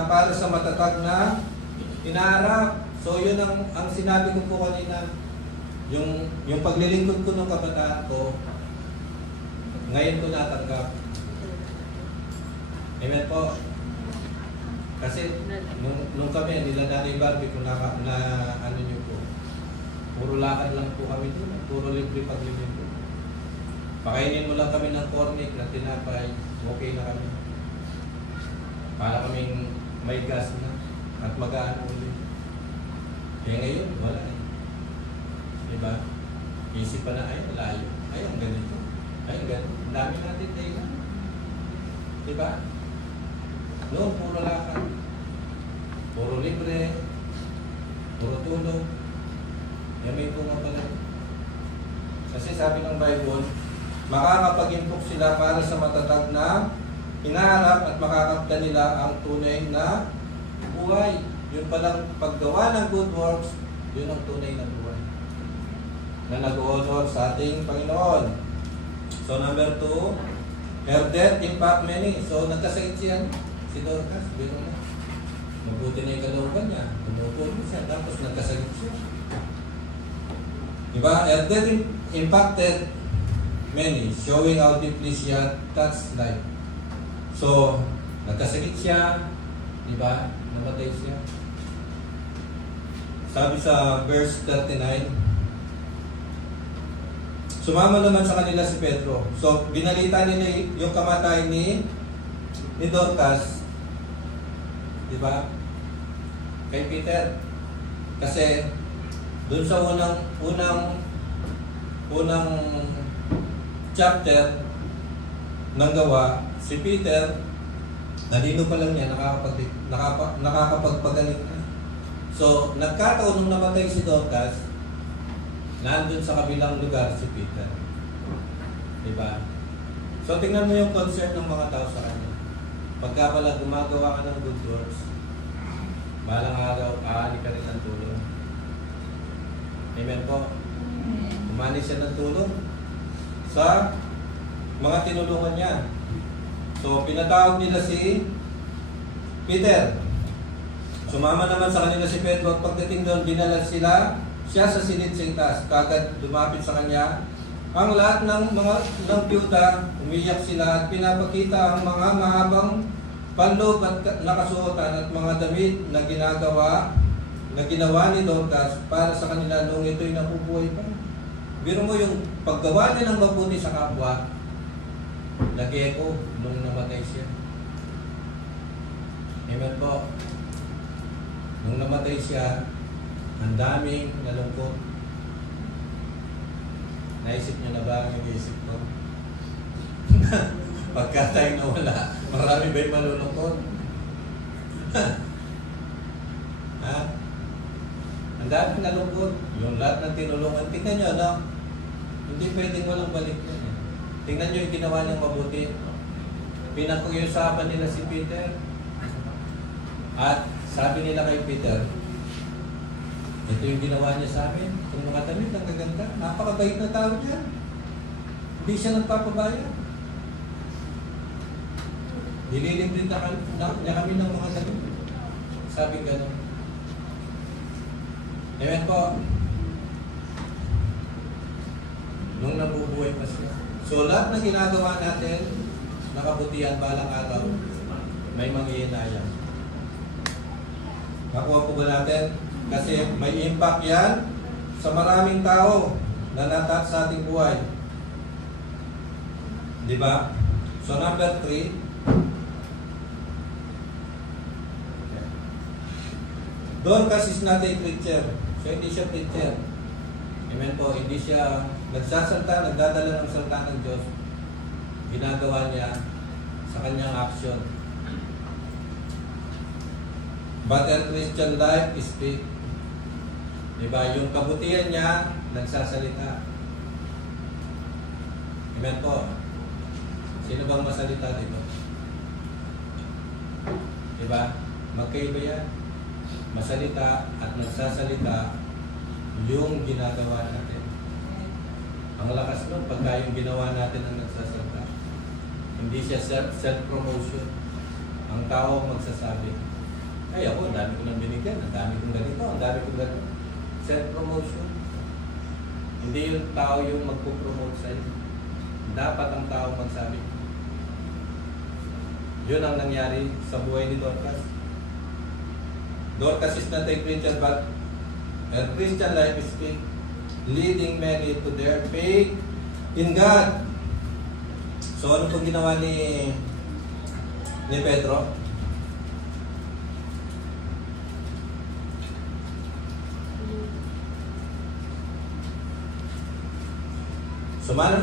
para sa matatag na inaarap. So, yun ang sinabi ko po kanina. Yung paglilingkod ko ng kabataan ko, ngayon ko natanggap. Amen po. Kasi nung kami, nila Nanay Barbie, kung ano nyo po, puro lakad lang po kami doon. Puro libre paglilingkod. Pakainin mo lang kami ng cornic na tinapay, okay na kami. Para kaming may gas na at mag-aano ulit. Kaya ngayon, wala eh. Diba? Isip pa na, ay, malayo. Ay, ang ganito. Ay, ang ganito. Ang dami natin tayo. Diba? Noon, puro lakad. Puro libre. Puro tulong. Yan may bunga pala. Kasi sabi ng Bible, makakapag-impok sila para sa matatag na hinaharap at makakapta nila ang tunay na buhay. Yun palang paggawa ng good works, yun ang tunay na buhay na nag-honor sa ating Panginoon. So number 2, her death impact many. So nagkasakit siya, si Dorcas, biro na. Mabuti na yung kalooban niya. Tumutulong siya, tapos nagkasakit siya. Diba? Her death impacted many, showing how deeply siya touched life. So, nagkasakit siya, diba? Namatay siya. Sabi sa verse 39, sumama naman sa kanila si Pedro. So, binalita nila yung kamatay ni Dorcas, diba? Kay Peter. Kasi, dun sa unang chapter ng Gawa, si Peter, nalino pa lang niya, nakakapagpagaling na. So, nagkataon nung namatay si Dorcas, nandun sa kabilang lugar si Peter. Diba? So, tingnan mo yung concern ng mga tao sa kanya. Pagka pala gumagawa ka ng good works, balang araw, aali ka rin ng tulong. Amen po? Umani siya ng tulong sa mga tinulungan niya. So, pinatawag nila si Peter. Sumama naman sa kanila si Pedro at pagdating doon, dinala siya sa silid-sintas. Kagad lumapit sa kanya Ang lahat ng piyuta, umiyak sila at pinapakita ang mga mahabang panloob at nakasuotan at mga damit na ginawa ni Dorcas para sa kanila nung ito'y nabubuhay pa. Biro mo yung paggawa niya ng mabuti sa kapwa, nag-echo nung namatay siya. Amen po. Nung namatay siya, ang daming nalungkot. Naisip niyo na ba ang iniisip ko? Pagka tayo nawala, marami ba'y malulungkot? Ha? Ang daming nalungkot. Yung lahat ng tinulungan. Tingnan nyo, no? Hindi pwedeng walang balik yan. Tingnan nyo yung ginawa niyang mabuti. Pinag-usapan nila si Peter. At sabi nila kay Peter, ito yung ginawa niya sa amin. Kung mga damit, ang gaganda. Napakabait na tao niya. Hindi siya nagpapabayad. Nililibre niya kami ng mga damit. Sabi gano'n. Amen po. Nung nabubuhay pa siya. So lahat na ginagawa natin, nakabutihan balang araw, may manghihinayang. Nakuha po ba natin? Kasi may impact yan sa maraming tao na natat sa ating buhay. Di ba? So number 3, Dorcas is not a preacher. So hindi siya preacher. Amen po. Hindi siya nagsasalta, nagdadala ng salita ng Diyos. Ginagawa niya sa kanyang action. But her Christian life is faith. Diba? Yung kabutihan niya, nagsasalita. Amen po. Sino bang masalita dito? Diba? Magkaiba yan. Masalita at nagsasalita yung ginagawa natin. Ang lakas nun, pagka yung ginawa natin ang nagsasalita. Hindi siya self-promotion. Ang tao magsasabi, ay ako, ang dami ko nang binigyan, ang dami kong ganito, ang dami kong ganito. Self-promotion. Hindi yung tao yung magpo-promote sa'yo. Dapat ang tao magsabi. Yun ang nangyari sa buhay ni Dorcas. Dorcas is not a Christian, but her Christian life is faith, leading many to their faith in God. So ano pong ginawa ni Pedro?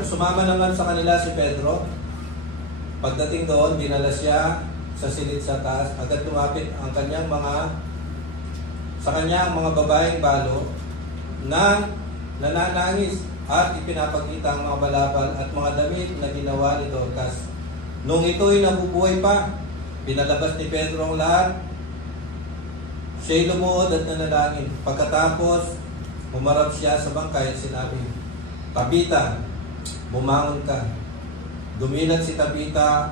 Sumama naman sa kanila si Pedro. Pagdating doon, dinala siya sa silid sa taas. Agad tumapit ang kanyang sa kanyang mga babaeng balo na nananangis at ipinapakita ang mga balabal at mga damit na ginawa ni Dorcas. Nung ito'y nabubuhay pa, pinalabas ni Pedro ang lahat. Siya'y lumuhod at nanalangin. Pagkatapos, humarap siya sa bangkay at sinabi, Tabita, bumangon ka. Dumilat si Tabita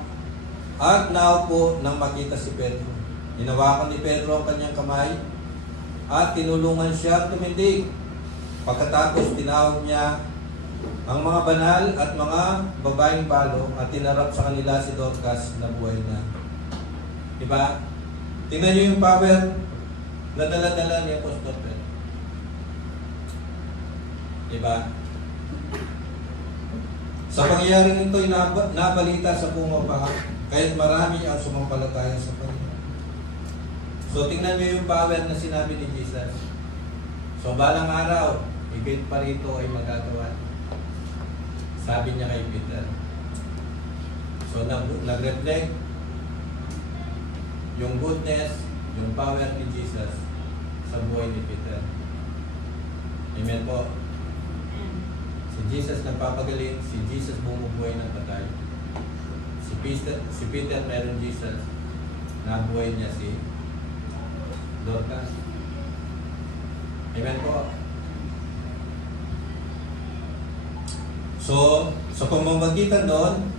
at naupo nang makita si Pedro. Hinawakan ni Pedro ang kanyang kamay at tinulungan siya tumindig. Pagkatapos tinawag niya ang mga banal at mga babaeng balo at tinarap sa kanila si Dorcas na buhay na. Diba? Tingnan niyo yung power na dala-dala ni Apostol Pedro. Diba? Sa pangyayaring ito'y nabalita sa buong mapa, kahit marami ang sumampalataya sa Panginoon. So tingnan niyo yung power na sinabi ni Jesus. So balang araw, higit pa rito ay magagawa. Sabi niya kay Peter. So nag-reflect yung goodness, yung power ni Jesus sa buhay ni Peter. Amen po. Si Jesus nagpapagaling, si Jesus bumubuhay ng patay. Si Peter meron Jesus, nabuhay niya si Dorcas. Amen po. So, sa pamamagitan doon,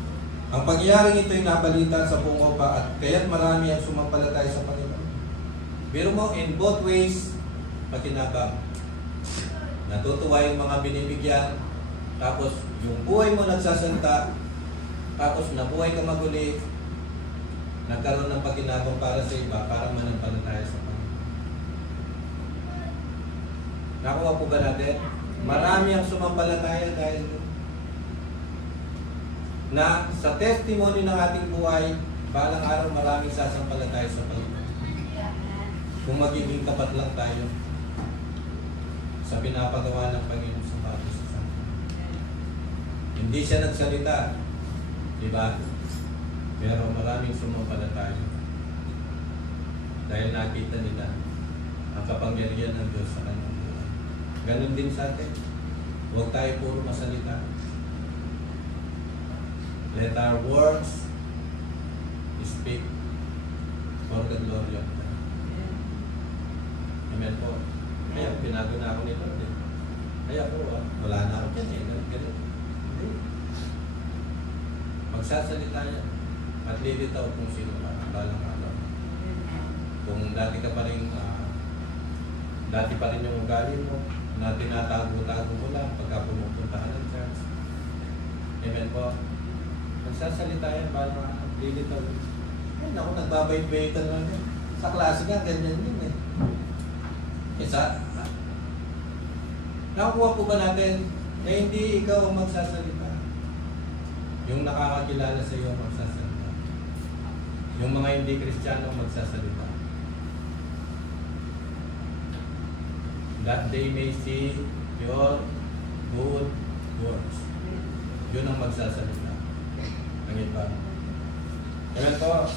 ang pagyayaring ito'y nabalita sa buong mapa at kaya't marami ang sumampalataya sa Panginoon. Pero mo, in both ways, pakinabang. Natutuwa yung mga binibigyan tapos yung buhay mo nagsasalita, tapos nabuhay ka maguli, nagkaroon ng pakinabang para sa iba, para manampalataya sa Panginoon. Nakuha po ba natin? Marami ang sumampalataya dahil na sa testimony ng ating buhay, balang araw maraming sasampalataya sa Panginoon. Kung magiging tapat lang tayo sa pinapagawa ng Panginoon sa bawat isa. Hindi siya nagsalita, di ba? Pero maraming sumampalataya dahil nakita nila ang kapangyarihan ng Diyos sa kanilang buhay. Ganon din sa atin. Huwag tayo puro masalita. Let our words speak for the glory of God. Amen po. Kaya pinago na ako ni Lord. Kaya po, wala na ako dyan eh. Ganun. Magsasalita yan. At lilitaw kung sino ka. Balang araw. Kung dati ka pa rin, dati pa rin yung ugali mo, na tinatago-tago mo lang pagka pumupunta ka ng church. Amen po. Magsasalita yan, balang lilitaw. Ay, naku, nagbabait-baitan lang yan. Sa klase nga, ganyan yun eh. Isa, nakukuha po ba natin na hindi ikaw ang magsasalita? Yung nakakakilala sa iyo ang magsasalita. Yung mga hindi Kristiyano ang magsasalita. That they may see your good works. Yun ang magsasalita. Ang iba. Amen po.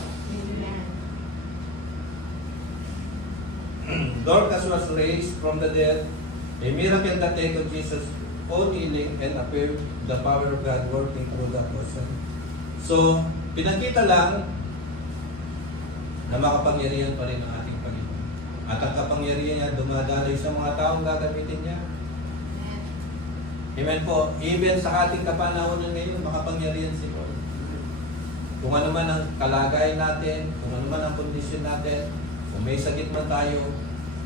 Dorcas was raised from the dead, a miracle that echoed Jesus' own healing and appeared the power of God working through that person. So, pinakita lang na makapangyarihan pa rin ang ating Panginoon. At ang kapangyarihan niya dumadaloy sa mga taong gagamitin niya. Amen po. Even sa ating kapanahonan ngayon, makapangyarihan si Lord. Kung ano man ang kalagayan natin, kung ano man ang kondisyon natin, kung may sakit man tayo,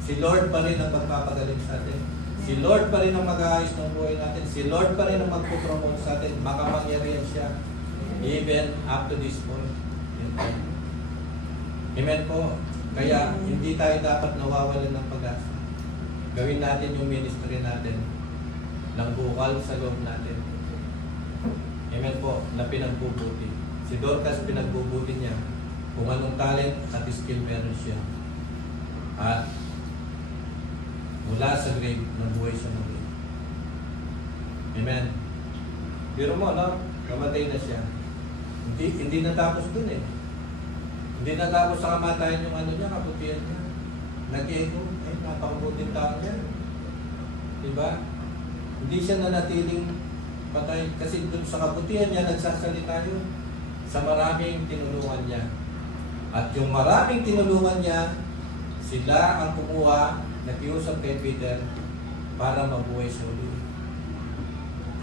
si Lord pa rin ang magpapagaling sa atin. Si Lord pa rin ang mag-aayos ng buhay natin. Si Lord pa rin ang magpupromote sa atin. Makapangyarihan siya. Even up to this point. Amen po. Kaya hindi tayo dapat nawawalan ng pag-asa. Gawin natin yung ministry natin ng bukal sa loob natin. Amen po. Na pinagbubuti. Si Dorcas pinagbubuti niya. Kung anong talent at skill meron siya. At mula sa grave, nabuhay siya muli. Amen. Pero mo, no? Kamatay na siya. Hindi natapos dun eh. Hindi natapos sa kamatayan yung ano niya, kabutihan niya. Nag-ego. Napakabuting tao niya. Diba? Hindi siya nanatiling patay. Kasi dun sa kabutihan niya, nagsasalita yun. Sa maraming tinulungan niya. At yung maraming tinulungan niya, sila ang kumuha, nakiusap kay Peter para mabuhay sa uli.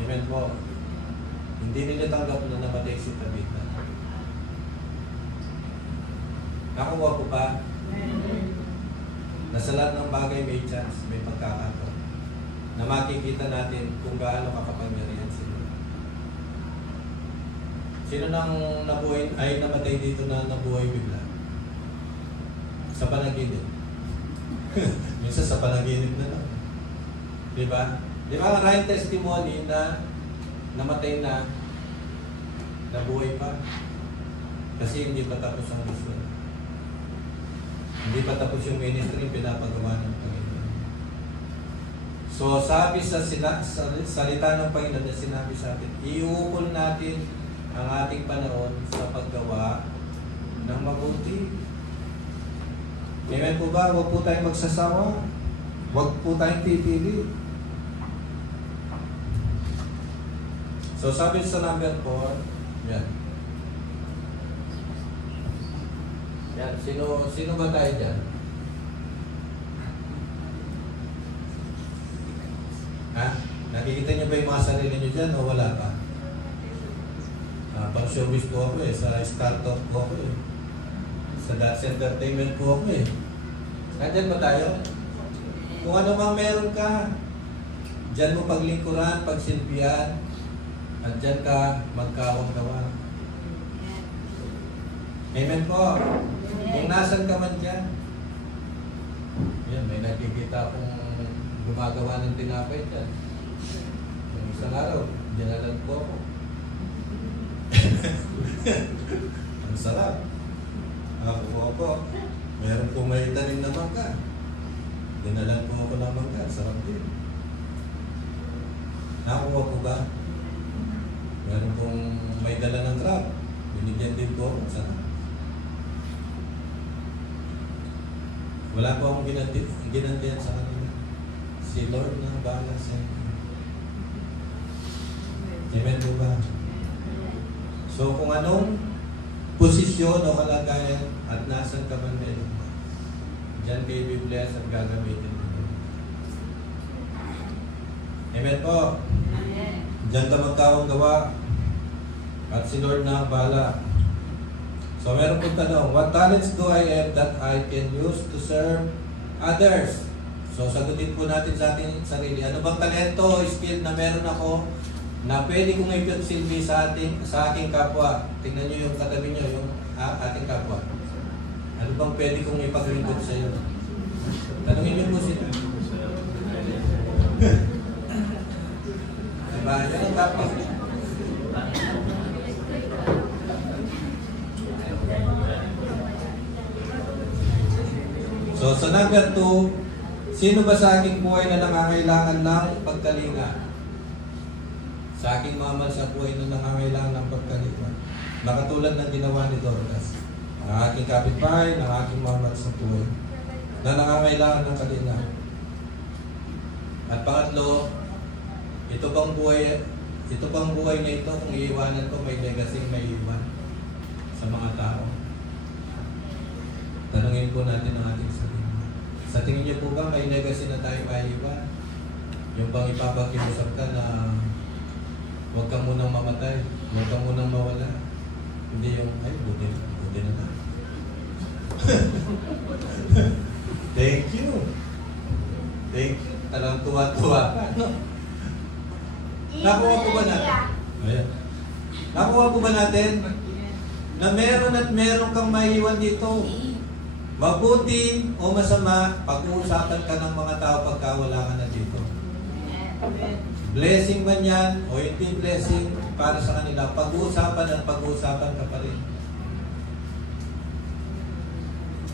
Amen po. Hindi nila tanggap na namatay si Tabitha. Nakuha ko ba? Na sa lahat ng bagay may chance, may pagkakataon. Na makikita natin kung gaano kakapangyarihan sila. Sino nang nabuhay, ay namatay dito na nabuhay bigla? Sa panaginip. Minsan sa panaginip na lang. Diba? Diba maraming testimony na namatay na, nabuhay pa. Kasi hindi pa tapos ang mission. Hindi pa tapos yung ministry pinapagawa ng Panginoon. So sabi sa salita ng Panginoon na sinabi sa atin, iuukol natin ang ating panahon sa paggawa ng mabuti. Amen po ba? Huwag po tayong magsasawa. Huwag po tayong pipili. So sabi sa number 4, yan. Yan, sino ba tayo dyan? Ha? Nakikita niyo ba yung mga sarili niyo dyan o wala pa? Pang showbiz po ako eh, sa startup po ako eh. Sa That's Entertainment po ako eh. Nandyan ba tayo? Kung ano mang meron ka, dyan mo paglingkuran, pagsilbihan, andyan ka, magkawang gawa. Amen po. Kung nasan ka man dyan, yan, may nakikita akong gumagawa ng tinapay dyan. Yung isang araw, dinalan ko ako. Ang sarap. Ako. Meron po may tanim na mangga. Dinalan po ako ng mangga. Sarap din. Nakuha po ba? Meron pong may dala ng crab. Binigyan din po ako. Sarap. Wala po akong ginandihan sa kanila. Si Lord na bahala sa inyo. Amen po ba? So kung anong posisyon o kalagayan at nasan ka man din, dyan kayo bibless at gagamitin mo. Amen po. Dyan ka magkawang gawa at si Lord na ang bahala. So meron pong tanong, what talents do I have that I can use to serve others? So sagutin po natin sa ating sarili. Ano bang talento o skill na meron ako na pwede kong ipagsilbi sa aking kapwa? Tingnan nyo yung katabi nyo, yung ating kapwa. Ano bang pwede kong ipaglingkod sa iyo? Tanungin nyo po sila. Diba? Yan ang kapwa. So, sa number 2, sino ba sa aking buhay na nangangailangan ng pagkalinga? Sa aking mama sa buhay na nangangailangan ng pagkalinga. Nakatulad ng ginawa ni Dorcas. Ang aking kapitbahay, ng aking mama sa buhay na nangangailangan ng kalinga. At pangatlo, ito bang buhay na ito, kung iiwanan ko, may legacy may iwan sa mga tao. Tanungin po natin ang ating sarili. Sa tingin niyo po ba may legacy na tayo maiiwan? Yung bang ipapakiusap ka na huwag ka munang mamatay, huwag ka munang mawala. Hindi yung, ay, buti na na. Thank you. Thank you. Talang tuwa-tuwa ka, no? Nakuha po ba natin? Ayan. Nakuha po ba natin na meron at meron kang maiiwan dito? Mabuti o masama, pag-uusapan ka ng mga tao pagka wala ka na dito. Blessing man yan o hindi blessing para sa kanila, pag-uusapan at pag-uusapan ka pa rin.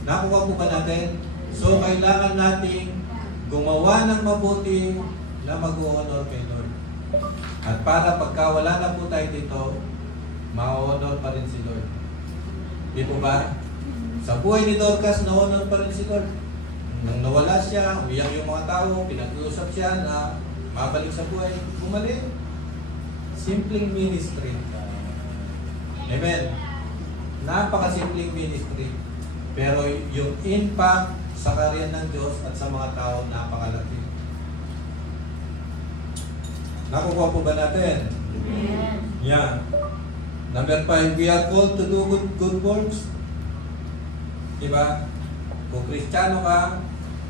Nakuha po ba natin? So, kailangan nating gumawa ng mabuti na mag-honor kay Lord. At para pagka wala na po tayo dito, ma-honor pa rin si Lord. Di po ba? Sa buhay ni Dorcas, na-honor pa rin si Lord. Nang nawala siya, umiyak yung mga tao, pinag-uusap siya na mabalik sa buhay, bumalik. Simpleng ministry. Amen. Napaka-simpleng ministry. Pero yung impact sa karya ng Diyos at sa mga tao, napakalaki. Nakukuha po ba natin? Amen. Yeah. Number 5, we are called to do good works. Diba? Kung Kristiyano ka,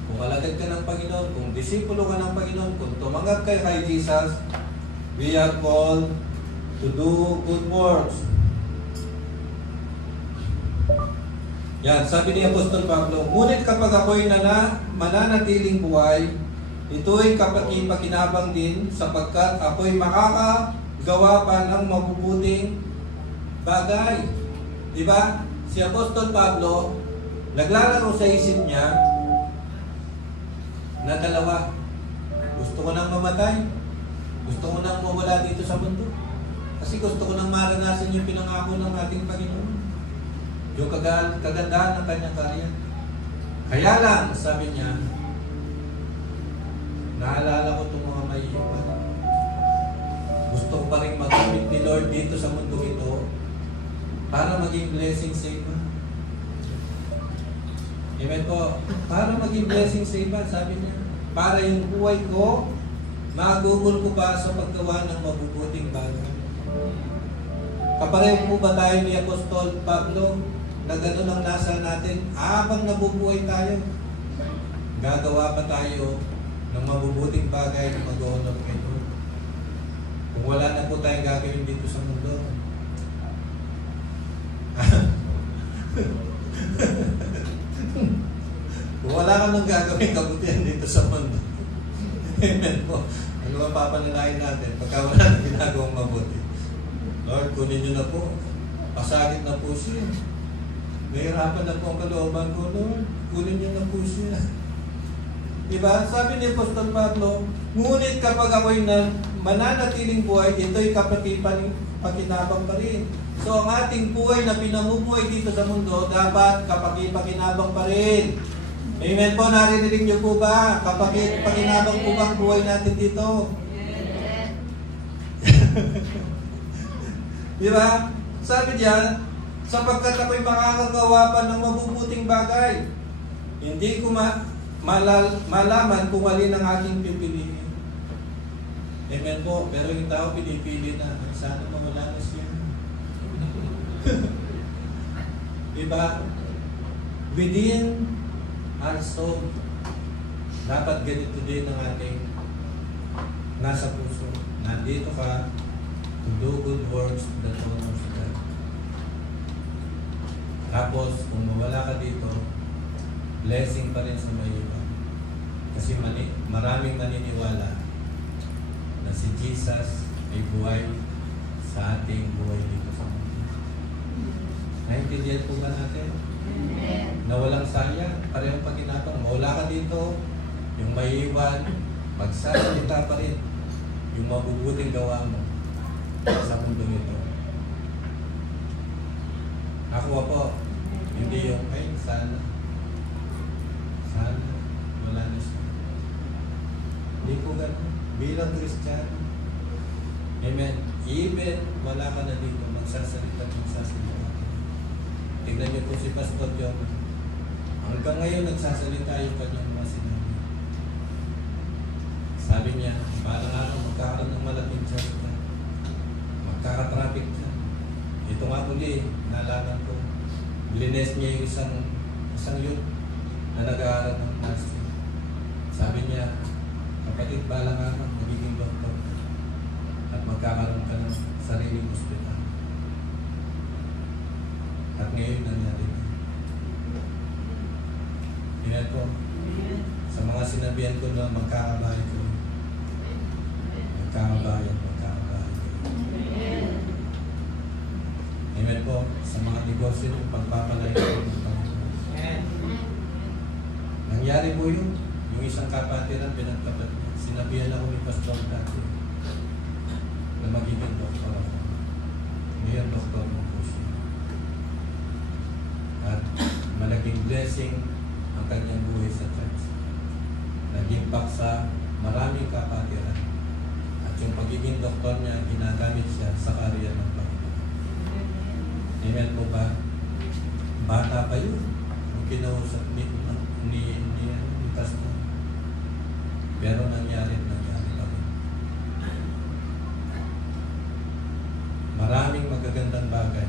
kung alagad ka ng Panginoon, kung disipulo ka ng Panginoon, kung tumanggap ka kay Jesus, we are called to do good works. Yan, sabi ni Apostol Pablo, ngunit kapag ako'y mananatiling buhay, ito'y kapakipakinabang din sapagkat ako'y makakagawa pa ng mabubuting bagay. Diba? Si Apostol Pablo, naglalaro sa isip niya na dalawa. Gusto ko nang mamatay. Gusto ko nang mawala dito sa mundo. Kasi gusto ko nang maranasan yung pinangako ng ating Panginoon. Yung kagandahan ng kanyang karya. Kaya lang, sabi niya, naalala ko itong mga maiiwan. Gusto ko pa rin magamit ni Lord dito sa mundo ito para maging blessing sa iba. Amen po. Para maging blessing sa iba, sabi niya. Para yung buhay ko, magugol ko pa sa paggawa ng mabubuting bagay. Kapareho po ba tayo ni Apostol Pablo na gano'n ang nasa natin? Habang nabubuhay tayo, gagawa pa tayo ng mabubuting bagay na mag-honor kay Lord. Kung Kung wala na po tayong gagawin dito sa mundo. Kung wala ka nang gagawin kabutihan dito sa mundo. Amen po. Ano ba papanalangin natin pagka wala nang ginagawang mabuti? Lord, kunin niyo na po. Pasagit na po siya. Nahirapan na po ang kalooban ko, Lord. Kunin niyo na po siya. Diba? Sabi ni Apostol Pablo, ngunit kapag ako'y mananatiling buhay, ito'y pakinabang pa rin. So ang ating buhay na pinamumuhay dito sa mundo, dapat pakinabang pa rin. Amen po, naririnig niyo po ba? Pakinabang po ba ang buhay natin dito? Diba? Sabi diyan, sapagkat ako'y makakagawa pa ng mabubuting bagay, hindi ko malaman kung alin ang aking pipiliin. Amen po. Pero yung tao pinipili na, sana mawala na siya. Diba? Within our soul, dapat ganito din ang ating nasa puso. Nandito ka to do good works that honors God. Tapos, kung mawala ka dito, blessing pa rin sa may iba. Kasi maraming naniniwala na si Jesus ay buhay sa ating buhay dito sa mundo. Naintindihan po ba natin? Na walang sayang, parehong paginapang. Mawala ka dito, yung maiiwan, magsasalita pa rin yung mabubuting gawa mo sa mundo nito. Ako po, hindi yung, ay, sana wala na siya. Hindi po ganun. Bilang Kristiyano, amen, even wala ka na dito, magsasalita. Tignan niyo po si Pastor John. Hanggang ngayon nagsasalita yung kanyang mga sinabi. Sabi niya, balang araw magkakaroon ng malaking church ka. Magkakatraffic ka. Ito nga muli, nalaman ko. Blines niya yung isang youth na nag-aaral ng nursing. Sabi niya, kapatid, balang araw, magiging doktor at magkakaroon ka ng sariling ospital. At ngayon nangyari na. Amen po. Sa mga sinabihan ko na magkakabahay ko. Magkakabayan. Amen po. Sa mga negosyo ng pagpapalayo ng Panginoon. Nangyari po yun. Yung isang kapatiran pinagtapat. Sinabihan ako ni Pastor dati na magiging doktor ako. Ngayon doktor mo po siya. At malaking blessing ang kanyang buhay sa church. Naging paksa maraming kapatiran. At yung pagiging doktor niya, ginagamit siya sa karya ng Panginoon. Amen po ba? Bata pa yun. Yung kinausap ni Pastor. Pero nangyari pa rin. Maraming magagandang bagay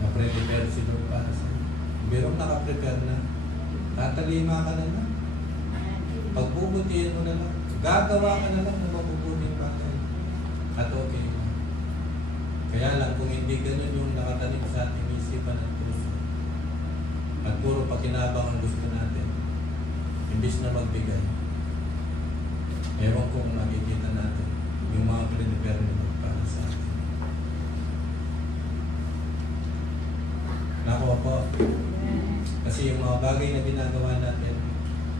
na prepare si Lord para sa iyo. Merong nakaprepare na. Tatalima ka na lang. Pagbubutihin mo na lang. Gagawa ka na lang ng mabubuting bagay. At okay na. Kaya lang kung hindi ganun yung nakatanim sa ating isipan at puso. At puro pakinabang ang gusto natin. Imbis na magbigay. Ewan kung makikita natin yung mga prepare mo para sa atin. Nakuha po. Kasi yung mga bagay na ginagawa natin,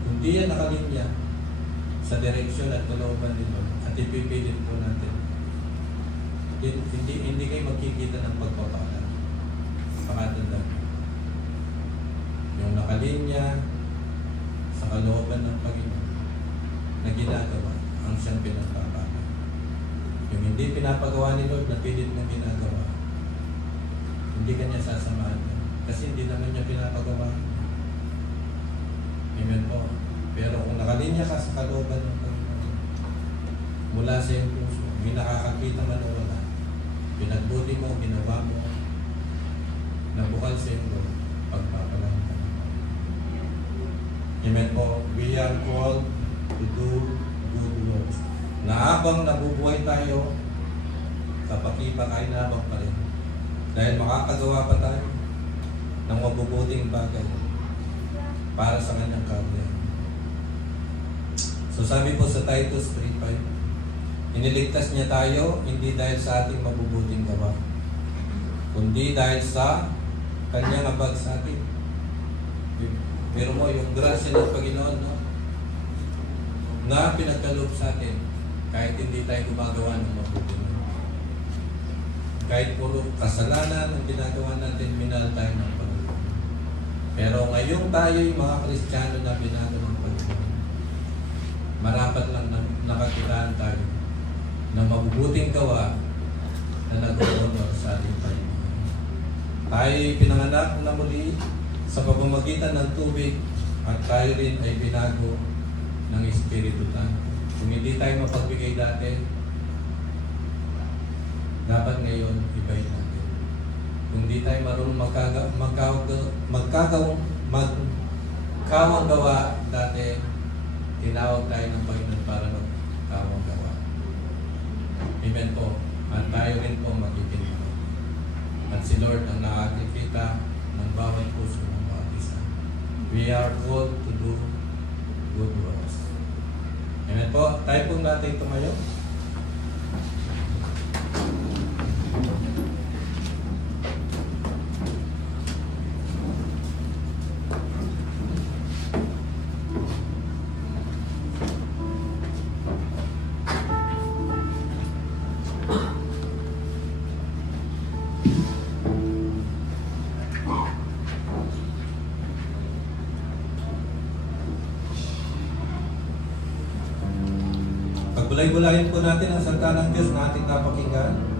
kung di yan nakalinya sa direksyon at kalooban nito at ipipilit po natin, hindi kayo magkikita ng pagpapala. Pakatandaan. Yung nakalinya sa kalooban ng Panginoon na ginagawa ang siyang pinagpapala. Yung hindi pinapagawa ni Lord na pilit na ginagawa, hindi kanya sasamahan. Kasi hindi naman niya pinapagawa. Amen po. Pero kung nakalinya ka sa kalooban ng Panginoon, mula sa iyong puso, may nakakakita man o wala, pinagbuti mo, ginawa mo, nabukal sa iyong Lord, pagpapalang ka. Amen po. We are called to do good works, na habang nabubuhay tayo, kapaki-pakinabang pa rin. Dahil makakagawa pa tayo ng mabubuting bagay para sa kanyang kaharian. So sabi po sa Titus 3:5, iniligtas niya tayo hindi dahil sa ating mabubuting gawa, kundi dahil sa kanyang abag sa atin. Pero mo yung grasya ng Panginoon, no? Na pinagkaloob sa atin kahit hindi tayo gumagawa ng mabuti. Kahit puro kasalanan ang ginagawa natin, minahal tayo ng Panginoon. Pero ngayong tayo'y mga Kristiyano na binago ng Panginoon, marapat lang na nakakiraan tayo ng mabubuting gawa na nag-honor sa ating Panginoon. Tayo'y pinanganak na muli sa pamamagitan ng tubig at tayo rin ay binago ng Espiritu Santo. Kung hindi tayo mapagbigay dati, dapat ngayon ibayin natin. Kung hindi tayo marunong magkawang gawa dati, tinawag tayo ng Panginoon para magkawang gawa. Amen po. At tayo rin po magiging. At si Lord ang nakakikita ng bawat puso ng bawat isa. We are called to do good works. Amen po. Tayo po natin tumayo. Pagbulay-bulayin po natin ang salita ng Diyos na ating napakinggan.